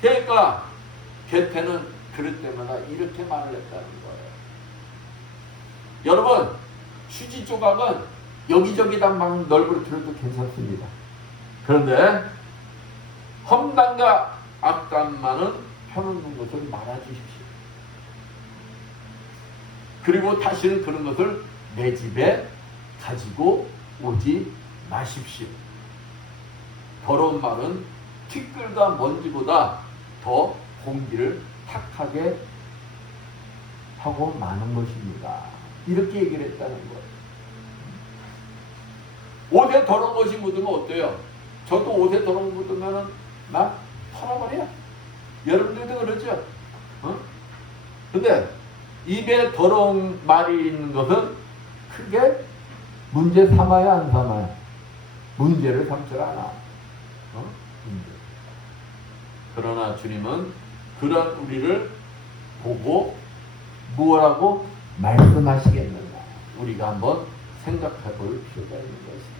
그러니까 개태는 그럴 때마다 이렇게 말을 했다는 거예요. 여러분, 휴지 조각은 여기저기다 막 널브러뜨려도 괜찮습니다. 그런데 험담과 악담만은 펴놓는 것을 말아주십시오. 그리고 다시는 그런 것을 내 집에 가지고 오지 마십시오. 더러운 말은 티끌과 먼지보다 더 공기를 탁하게 하고 마는 것입니다. 이렇게 얘기를 했다는 거예요. 옷에 더러운 것이 묻으면 어때요? 저도 옷에 더러운 거 묻으면 막 털어버려. 여러분들도 그러죠? 근데 입에 더러운 말이 있는 것은 크게 문제 삼아야 안 삼아요? 문제를 삼지 않아. 문제. 그러나 주님은 그런 우리를 보고 뭐라고 말씀하시겠는가? 우리가 한번 생각해 볼 필요가 있는 것입니다.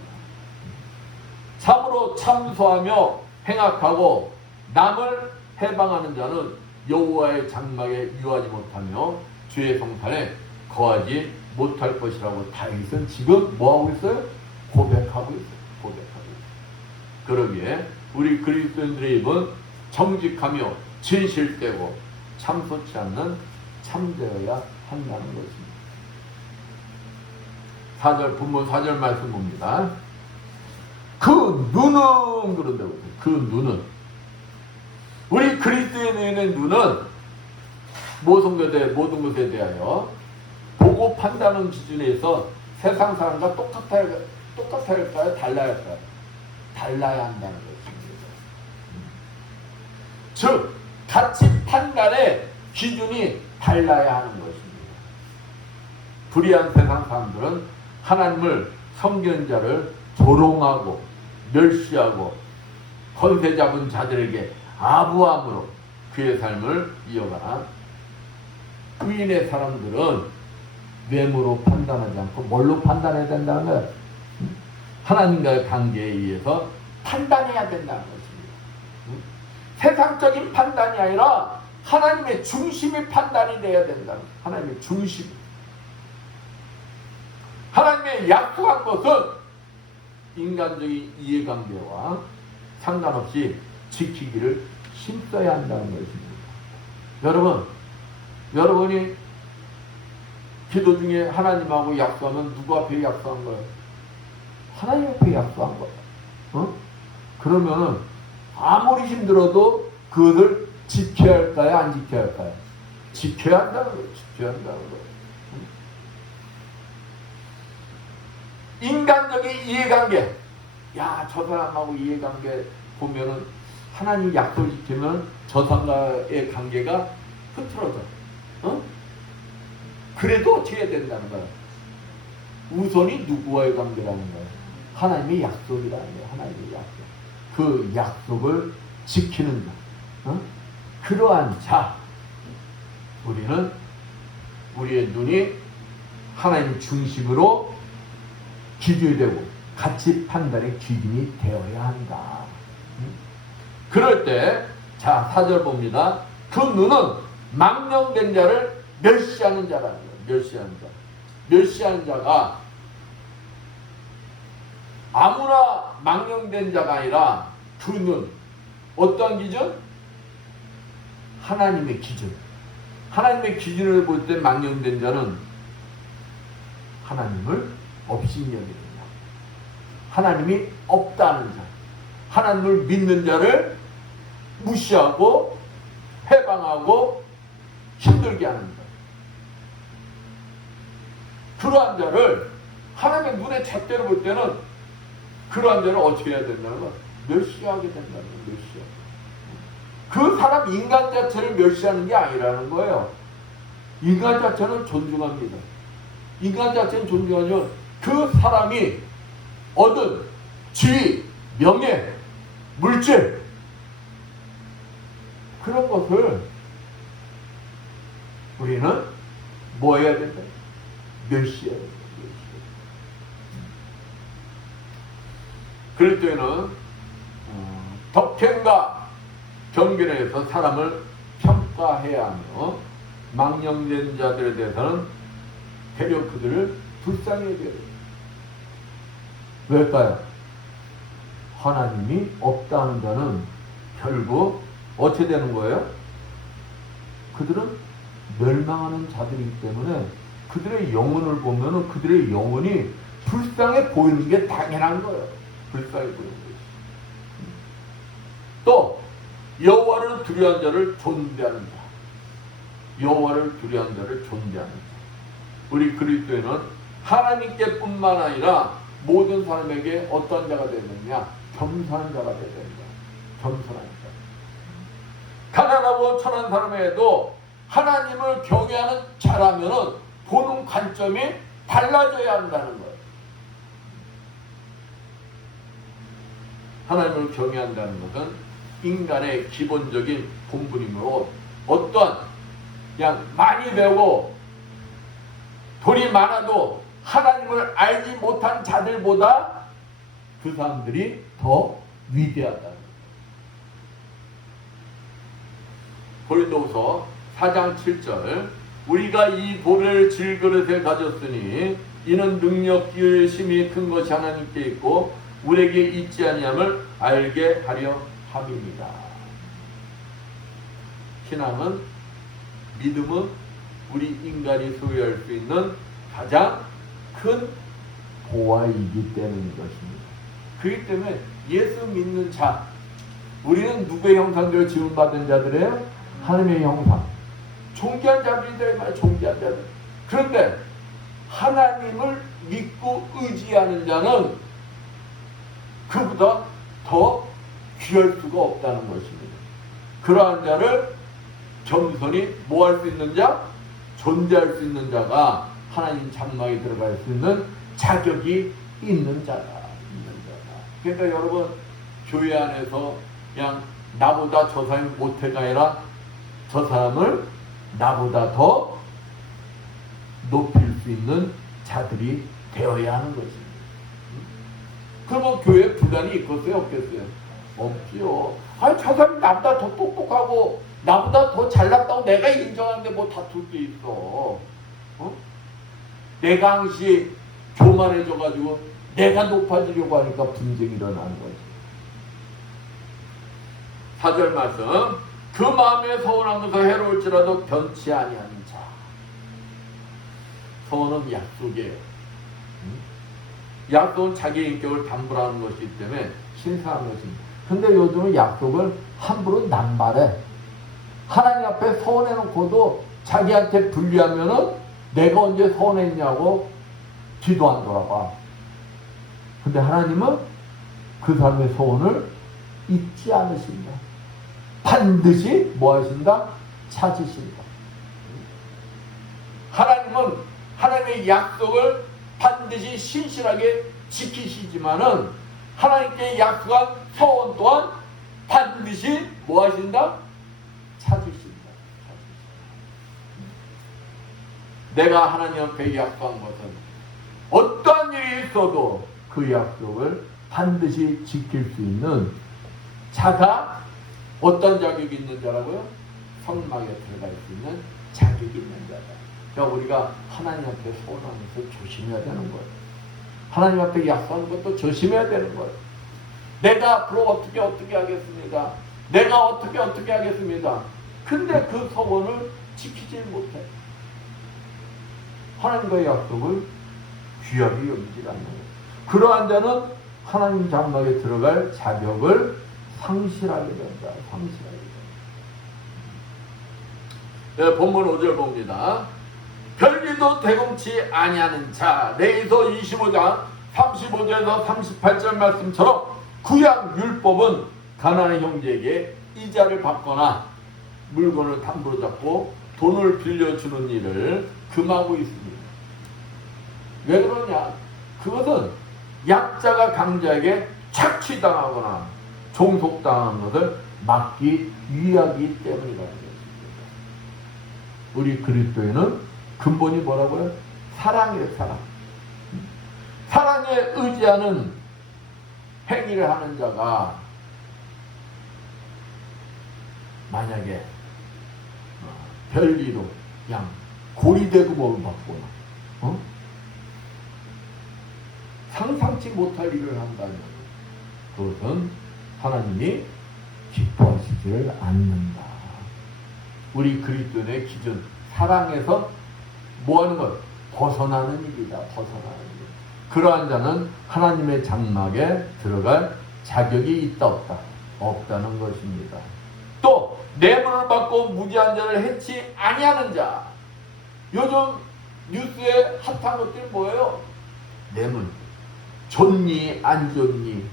참으로 참소하며 행악하고 남을 해방하는 자는 여호와의 장막에 유하지 못하며 주의 성산에 거하지 못할 것이라고 다윗은 지금 뭐하고 있어요? 고백하고 있어요. 그러기에 우리 그리스도인들의 입은 정직하며 진실되고 참소치 않는 참되어야 한다는 것입니다. 4절 본문 4절 말씀 봅니다. 그 눈은 그런다고. 그 눈은 우리 그리스도인의 눈은 모든 것에 대하여 보고 판단하는 기준에서 세상 사람과 똑같아야 똑같아야 할까요? 달라야 할까요? 달라야 한다는 것입니다. 즉 가치 판단의 기준이 달라야 하는 것입니다. 불의한 세상 사람들은 하나님을 섬기는 자를 조롱하고 멸시하고 권세 잡은 자들에게 아부함으로 그의 삶을 이어가나 의인의 사람들은 외모로 판단하지 않고 뭘로 판단해야 된다는 거예요? 하나님과의 관계에 의해서 판단해야 된다는 것입니다. 세상적인 판단이 아니라 하나님의 중심이 판단이 돼야 된다는 거예요. 하나님의 중심. 하나님의 약속한 것은 인간적인 이해관계와 상관없이 지키기를 힘써야 한다는 것입니다. 여러분이 기도 중에 하나님하고 약속하면 누구 앞에 약속한 거예요? 하나님 앞에 약속한 거예요. 그러면은 아무리 힘들어도 그것을 지켜야 할까요? 안 지켜야 할까요? 지켜야 한다는 거예요. 지켜야 한다는 거예요. 인간적인 이해관계. 야, 저 사람하고 이해관계 보면은 하나님 약속을 지키면 저 사람과의 관계가 흐트러져. 그래도 어떻게 해야 된다는 거야? 우선이 누구와의 관계라는 거야? 하나님의 약속이라는 거야. 하나님의 약속. 그 약속을 지키는 자. 그러한 자. 우리는 우리의 눈이 하나님 중심으로 기준이 되고 가치 판단의 기준이 되어야 한다. 그럴 때, 자, 4절 봅니다. 그 눈은 망령된 자를 멸시하는 자라는 거예요. 멸시하는 자. 멸시하는 자가 아무나 망령된 자가 아니라 그 눈. 어떠한 기준? 하나님의 기준. 하나님의 기준을 볼 때 망령된 자는 하나님을 업신여기는 자. 하나님이 없다는 자. 하나님을 믿는 자를 무시하고 해방하고 힘들게 하는 자. 그러한 자를 하나님의 눈에 잣대로 볼 때는 그러한 자를 어떻게 해야 된다는 거야? 멸시하게 된다는 거야. 멸시하게. 그 사람 인간 자체를 멸시하는 게 아니라는 거예요. 인간 자체는 존중합니다. 인간 자체는 존중하지만 그 사람이 얻은 지위, 명예, 물질 그런 것을 우리는 뭐 해야 된다? 멸시해야 된다. 그럴 때는 덕행과 경계에서 사람을 평가해야 하며 망령된 자들에 대해서는 되려 그들을 불쌍히 해야 돼요. 왜일까요? 하나님이 없다는 자는 결국 어떻게 되는 거예요? 그들은 멸망하는 자들이기 때문에 그들의 영혼을 보면은 그들의 영혼이 불쌍해 보이는 게 당연한 거예요. 불쌍해 보이는 거예요. 또 여호와를 두려워하는 자를 존대하는 자. 여호와를 두려워하는 자를 존대하는 자. 우리 그리스도인은 하나님께 뿐만 아니라 모든 사람에게 어떤 자가 되야 되느냐? 겸손한 자가 되야 된다. 겸손한 자. 가난하고 천한 사람에게도 하나님을 경외하는 자라면은 보는 관점이 달라져야 한다는 거예요. 하나님을 경외한다는 것은 인간의 기본적인 본분이므로 어떠한 그냥 많이 배우고 돈이 많아도 하나님을 알지 못한 자들보다 그 사람들이 더 위대하다. 고린도후서 4장 7절 우리가 이 보배를 질그릇에 가졌으니 이는 능력 기회의 힘이 큰 것이 하나님께 있고 우리에게 있지 아니함을 알게 하려 함입니다. 신앙은 믿음은 우리 인간이 소유할 수 있는 가장 큰 보화이기 때문인 것입니다. 그렇기 때문에 예수 믿는 자, 우리는 누구의 형상대로 지음받은 자들이에요? 하나님의 형상. 존귀한 자들이다 이 말이에요. 존귀한 자들. 그런데 하나님을 믿고 의지하는 자는 그보다 더 귀할 수가 없다는 것입니다. 그러한 자를 겸손히 뭐 할 수 있는 자? 존재할 수 있는 자가 하나님 장막에 들어갈 수 있는 자격이 있는 자다. 그러니까 여러분, 교회 안에서 그냥 나보다 저 사람이 못해가 아니라 저 사람을 나보다 더 높일 수 있는 자들이 되어야 하는 것입니다. 그러면 교회에 분란이 있겠어요? 없겠어요? 없지요. 아니, 저 사람이 나보다 더 똑똑하고 나보다 더 잘났다고 내가 인정하는데 뭐 다툴 게 있어. 어? 내가 항시 교만해져가지고 내가 높아지려고 하니까 분쟁이 일어나는 거지. 4절 말씀. 그 마음에 서운한 것을 해로울지라도 변치 아니하는 자. 서운은 약속이에요. 약속은 자기 인격을 담보라는 것이기 때문에 신사한 것입니다. 근데 요즘은 약속을 함부로 남발해. 하나님 앞에 서운해놓고도 자기한테 불리하면은 내가 언제 서운했냐고 뒤도 안 돌아봐. 근데 하나님은 그 사람의 소원을 잊지 않으신다. 반드시 뭐 하신다? 찾으신다. 하나님은 하나님의 약속을 반드시 신실하게 지키시지만은 하나님께 약속한 소원 또한 반드시 뭐 하신다? 찾으신다. 내가 하나님 앞에 약속한 것은 어떠한 일이 있어도 그 약속을 반드시 지킬 수 있는 자가 어떤 자격이 있는 자라고요? 성막에 들어갈 수 있는 자격이 있는 자다. 그러니까 우리가 하나님 앞에 소원하면서 조심해야 되는 거예요. 하나님 앞에 약속하는 것도 조심해야 되는 거예요. 내가 앞으로 어떻게 하겠습니다. 내가 어떻게 하겠습니다. 근데 그 소원을 지키질 못해. 하나님과의 약속을 귀하게 여기지 않는 거예요. 그러한 자는 하나님 장막에 들어갈 자격을 상실하게 된다. 상실하게 된다. 네, 본문 5절 봅니다. 별기도 대금치 아니하는 자. 레위서 25장 35절에서 38절 말씀처럼 구약 율법은 가나안의 형제에게 이자를 받거나 물건을 담보로 잡고 돈을 빌려주는 일을 금하고 있습니다. 왜 그러냐? 그것은 약자가 강자에게 착취당하거나 종속당한 것을 막기 위하기 때문이라는 것입니다. 우리 그리스도인은 근본이 뭐라고요? 사랑이에요. 사랑. 사랑에 의지하는 행위를 하는 자가 만약에 별리로 그냥 고리대금을 받거나 상상치 못할 일을 한다면 그것은 하나님이 기뻐하시지를 않는다. 우리 그리스도인의 기준 사랑에서 뭐하는 것? 벗어나는 일이다. 벗어나는 일. 그러한 자는 하나님의 장막에 들어갈 자격이 있다 없다? 없다는 것입니다. 또 뇌물을 받고 무지한 자를 해치 아니하는 자. 요즘 뉴스에 핫한 것들이 뭐예요? 뇌물. 좋니 안 좋니?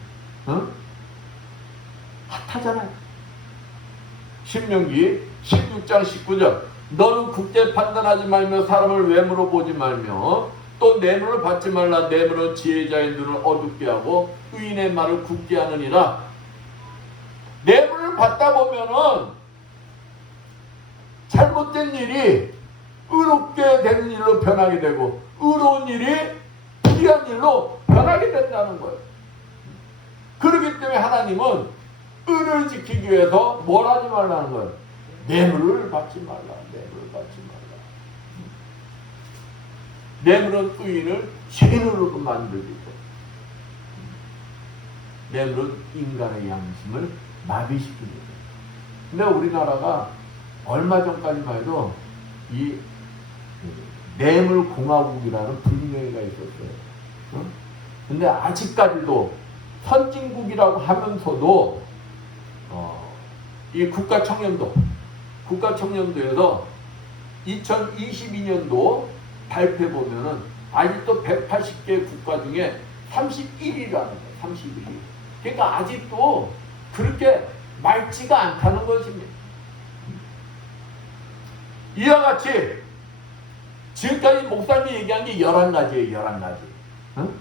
핫하잖아요. 신명기 16장 19절. 너는 국제 판단하지 말며 사람을 외모로 보지 말며 또 뇌물을 받지 말라. 뇌물은 지혜자의 눈을 어둡게 하고 의인의 말을 굳게 하느니라. 뇌물을 받다 보면은 잘못된 일이 의롭게 되는 일로 변하게 되고 의로운 일이 불의한 일로 변하게 된다는 거예요. 그렇기 때문에 하나님은 의를 지키기 위해서 뭘 하지 말라는 거예요? 뇌물을 받지 말라. 뇌물을 받지 말라. 뇌물은 의인을 죄인으로도 만들고 뇌물은 인간의 양심을 마비시킵니다. 근데 우리나라가 얼마 전까지만 해도 이 뇌물공화국이라는 분명히가 있었어요. 근데 아직까지도 선진국이라고 하면서도 이 국가청렴도에서 2022년도 발표해 보면은 아직도 180개 국가 중에 31위라는 거예요. 31위. 그러니까 아직도 그렇게 맑지가 않다는 것입니다. 이와 같이 지금까지 목사님이 얘기한 게 11가지예요. 11가지. 응?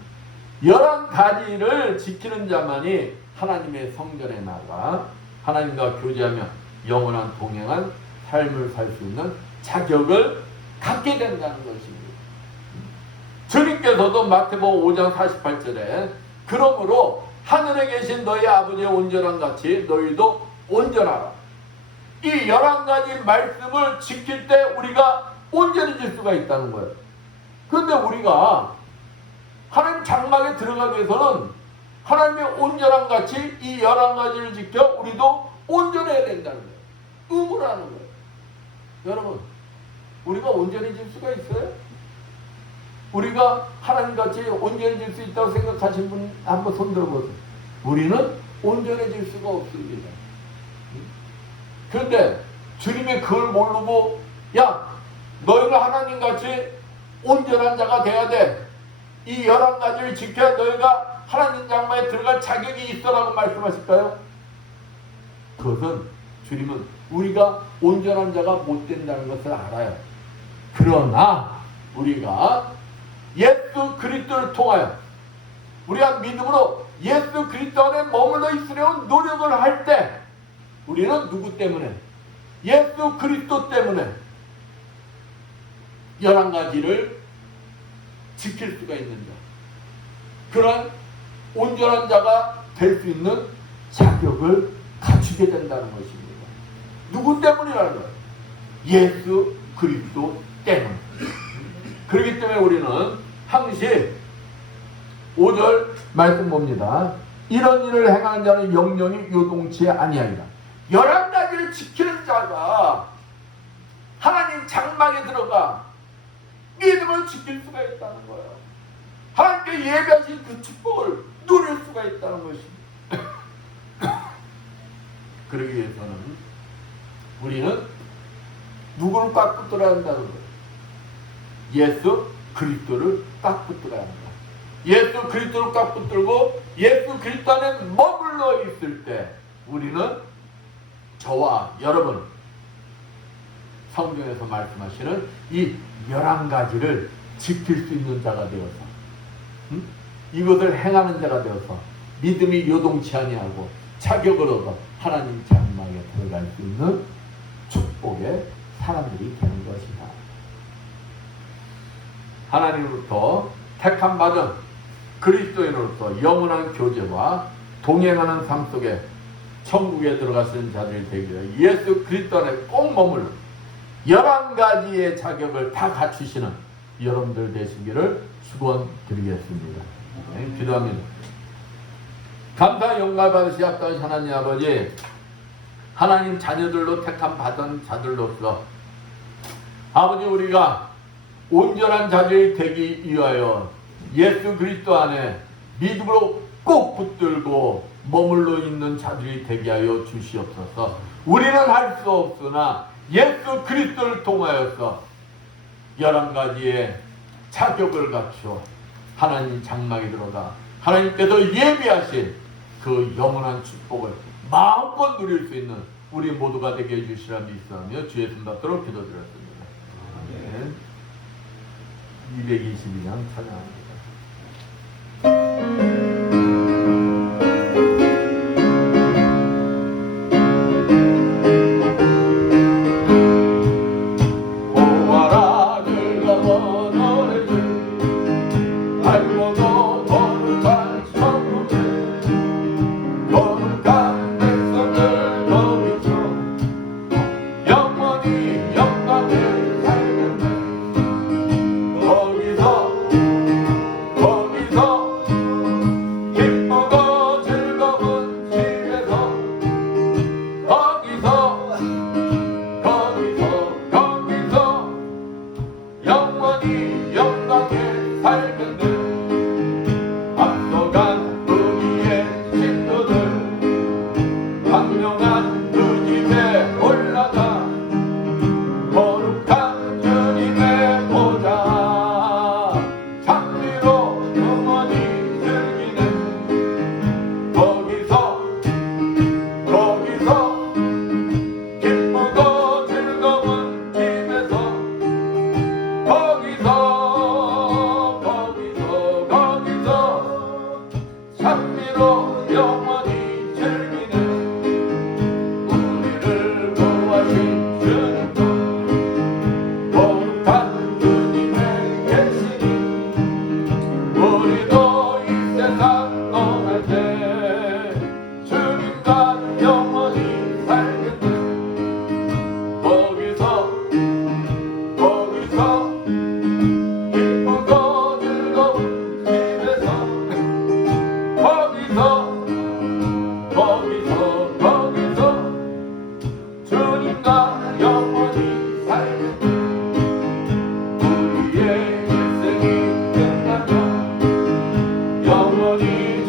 11가지를 지키는 자만이 하나님의 성전에 나가 하나님과 교제하며 영원한 동행한 삶을 살 수 있는 자격을 갖게 된다는 것입니다. 주님께서도 마태복음 5장 48절에 그러므로 하늘에 계신 너희 아버지의 온전한 같이 너희도 온전하라. 이 11가지 말씀을 지킬 때 우리가 온전해질 수가 있다는 거예요. 그런데 우리가 하나님 장막에 들어가기 위해서는 하나님의 온전한 같이 이 11가지를 지켜 우리도 온전해야 된다는 거예요. 의무라는 거예요. 여러분, 우리가 온전해질 수가 있어요? 우리가 하나님같이 온전해질 수 있다고 생각하신 분 한번 손 들어보세요. 우리는 온전해질 수가 없습니다. 그런데 주님이 그걸 모르고 야, 너희는 하나님같이 온전한 자가 돼야 돼. 이 11가지를 지켜야 너희가 하나님 장막에 들어갈 자격이 있어라고 말씀하실까요? 그것은 주님은 우리가 온전한 자가 못 된다는 것을 알아요. 그러나 우리가 예수 그리스도를 통하여 우리가 믿음으로 예수 그리스도 안에 머물러 있으려는 노력을 할 때 우리는 누구 때문에? 예수 그리스도 때문에 11가지를 지킬 수가 있는 자, 그런 온전한 자가 될 수 있는 자격을 갖추게 된다는 것입니다. 누구 때문이라는 거예요? 예수 그리스도 때문. 그렇기 때문에 우리는 항시 5절 말씀 봅니다. 이런 일을 행하는 자는 영영이 요동치 아니하리라. 11가지를 지키는 자가 하나님 장막에 들어가 믿음을 지킬 수가 있다는 거예요. 하나님께 예배하신 그 축복을 누릴 수가 있다는 것입니다. 그러기 위해서는 우리는 누구를 꽉 붙들어야 한다는 거예요? 예수 그리스도를 꽉 붙들어야 한다. 예수 그리스도를 꽉 붙들고 예수 그리스도 안에 머물러 있을 때 우리는 저와 여러분 성경에서 말씀하시는 이 11가지를 지킬 수 있는 자가 되어서 이것을 행하는 자가 되어서 믿음이 요동치 아니하고 자격을 얻어 하나님 장막에 들어갈 수 있는 축복의 사람들이 되는 것이다. 하나님으로부터 택함받은 그리스도인으로서 영원한 교제와 동행하는 삶 속에 천국에 들어가시는 자들이 되기 위해 예수 그리스도 안에 꼭 머물러 11가지의 자격을 다 갖추시는 여러분들 되시기를 축원드리겠습니다. 네, 기도합니다. 감사 영광 받으시옵소서. 하나님 아버지, 하나님 자녀들로 택함 받은 자들로서 아버지 우리가 온전한 자들이 되기 위하여 예수 그리스도 안에 믿음으로 꼭 붙들고 머물러 있는 자들이 되게 하여 주시옵소서. 우리는 할 수 없으나 예수 그리스도를 통하여서 11가지의 자격을 갖추어 하나님 장막에 들어가 하나님께서 예비하신 그 영원한 축복을 마음껏 누릴 수 있는 우리 모두가 되게 해주시라 믿사하며 주의 손 받도록 기도드렸습니다. 아멘. 222장 찬양합니다.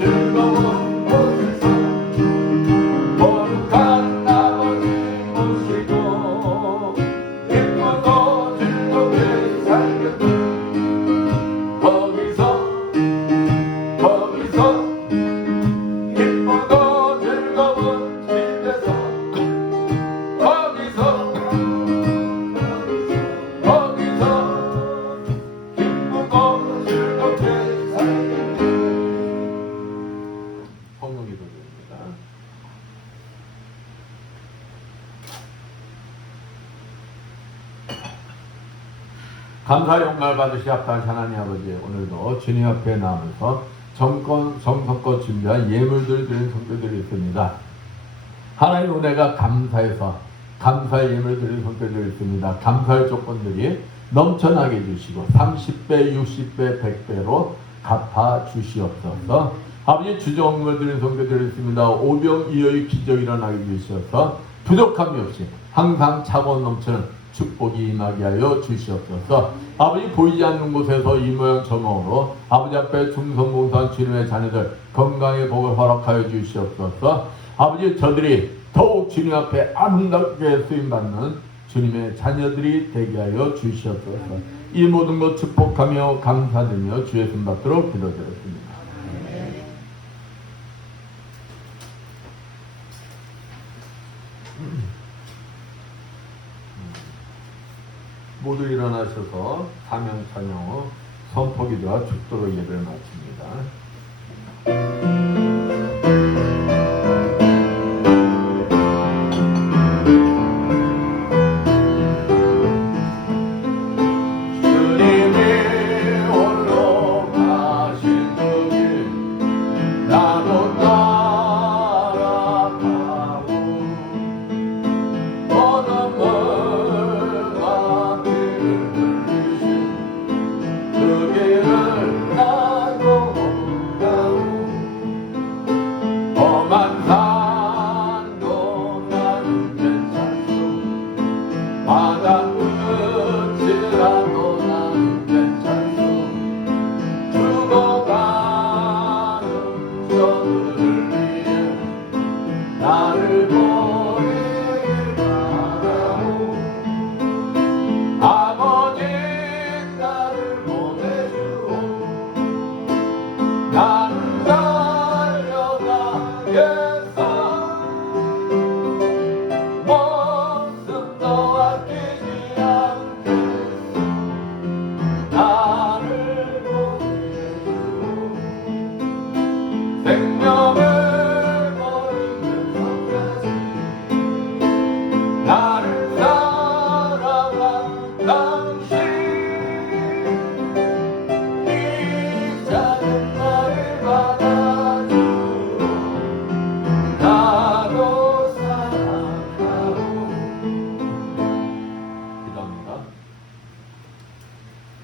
즐거운 곳에서 거룩한 아버지 모시고 기쁘고 즐겁게 살겠네. 거기서 기쁘고 즐거운 집에서 거기서 기쁘고 즐겁게 살겠네. 성령기도입니다. 감사 영광을 받으시 합당하신 하나님 아버지, 오늘도 주님 앞에 나오면서 정성껏 준비한 예물들 드리는 성도들이 있습니다. 하나님 은혜가 감사해서 감사의 예물 드리는 성도들이 있습니다. 감사의 조건들이 넘쳐나게 주시고 30배, 60배, 100배로 갚아 주시옵소서. 아버지 주정을 드리는 성도들이 있습니다. 오병이어의 기적이 일어나게 주셔서 부족함이 없이 항상 차고 넘치는 축복이 임하게 하여 주시옵소서. 아버지 보이지 않는 곳에서 이 모양 저 모양으로 아버지 앞에 충성봉사한 주님의 자녀들 건강의 복을 허락하여 주시옵소서. 아버지 저들이 더욱 주님 앞에 아름답게 쓰임받는 주님의 자녀들이 되게 하여 주시옵소서. 이 모든 것 축복하며 감사드리며 주의 손 받도록 기도드렸습니다. 모두 일어나셔서 사명 찬양 후 선포기도와 축도로 예배를 마칩니다.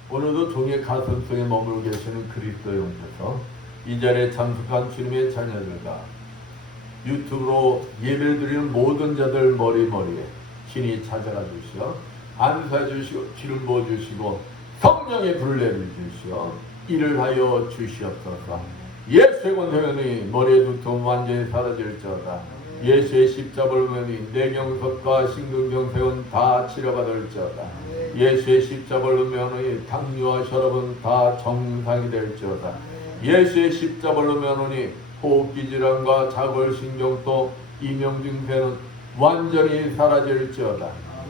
오늘도 종의 가슴속에 머물고 계시는 그리스도용께서 이 자리에 참석한 주님의 자녀들과 유튜브로 예배를 드리는 모든 자들 머리머리에 신이 찾아가 주시어 안수해 주시고 기름 부어 주시고 성령의 불을 내려 주시어 일을 하여 주시옵소서. 예수의 권세면이 머리의 두통 완전히 사라질지어다. 예수의 십자벌면이 뇌경색과 심근경색은 다 치료받을지어다. 예수의 십자벌면이 당뇨와 혈압은 다 정상이 될지어다. 예수의 십자벌면이 호흡기 질환과 자골신경도 이명증세는 완전히 사라질지어다.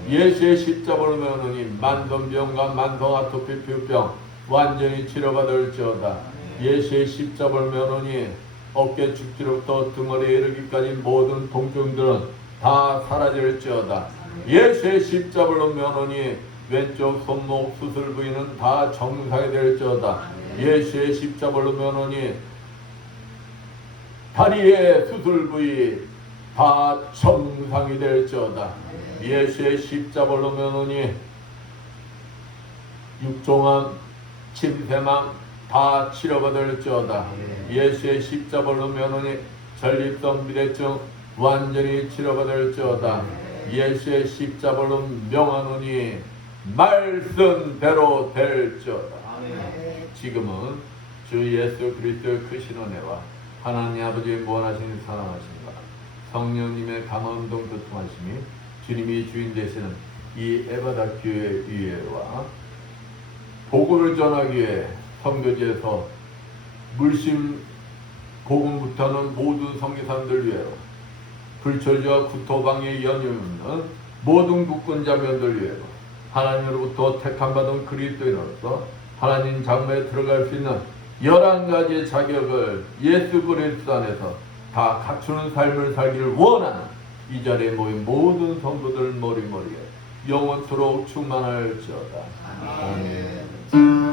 예수의 십자벌면이 만성병과 만성아토피 피부병 완전히 치료받을지어다. 예수의 십자벌면이 어깨 축지로부터 등허리에 이르기까지 모든 통증들은 다 사라질지어다. 예수의 십자벌면이 왼쪽 손목 수술 부위는 다 정상이 될지어다. 예수의 십자벌면이 다리의 수술 부위 다 정상이 될지어다. 예수의 십자벌면이 육종암, 침샘암 다 치료받을지어다. 예수의 십자벌면이 전립선 비대증 완전히 치료받을지어다. 예수의 십자벌은 명하노니 말씀대로 될지어다. 지금은 주 예수 그리스도의 크신 은혜와 하나님 아버지의 무한하신 사랑하심과 성령님의 감화운동 교통하심이 주님이 주인 되시는 이 에바다 교회 위에와 복음을 전하기 위해 선교지에서 물심 복음부터는 모든 성교사님들 위해로 불철주와 구토방에 연유 있는 모든 국군 자매들 위해로 하나님으로부터 택함받은 그리스도인으로서 하나님 장막에 들어갈 수 있는 11가지의 자격을 예수 그리스도 안에서 다 갖추는 삶을 살기를 원하는 이 자리에 모인 모든 성도들 머리머리에 영원토록 충만할지어다. 아멘.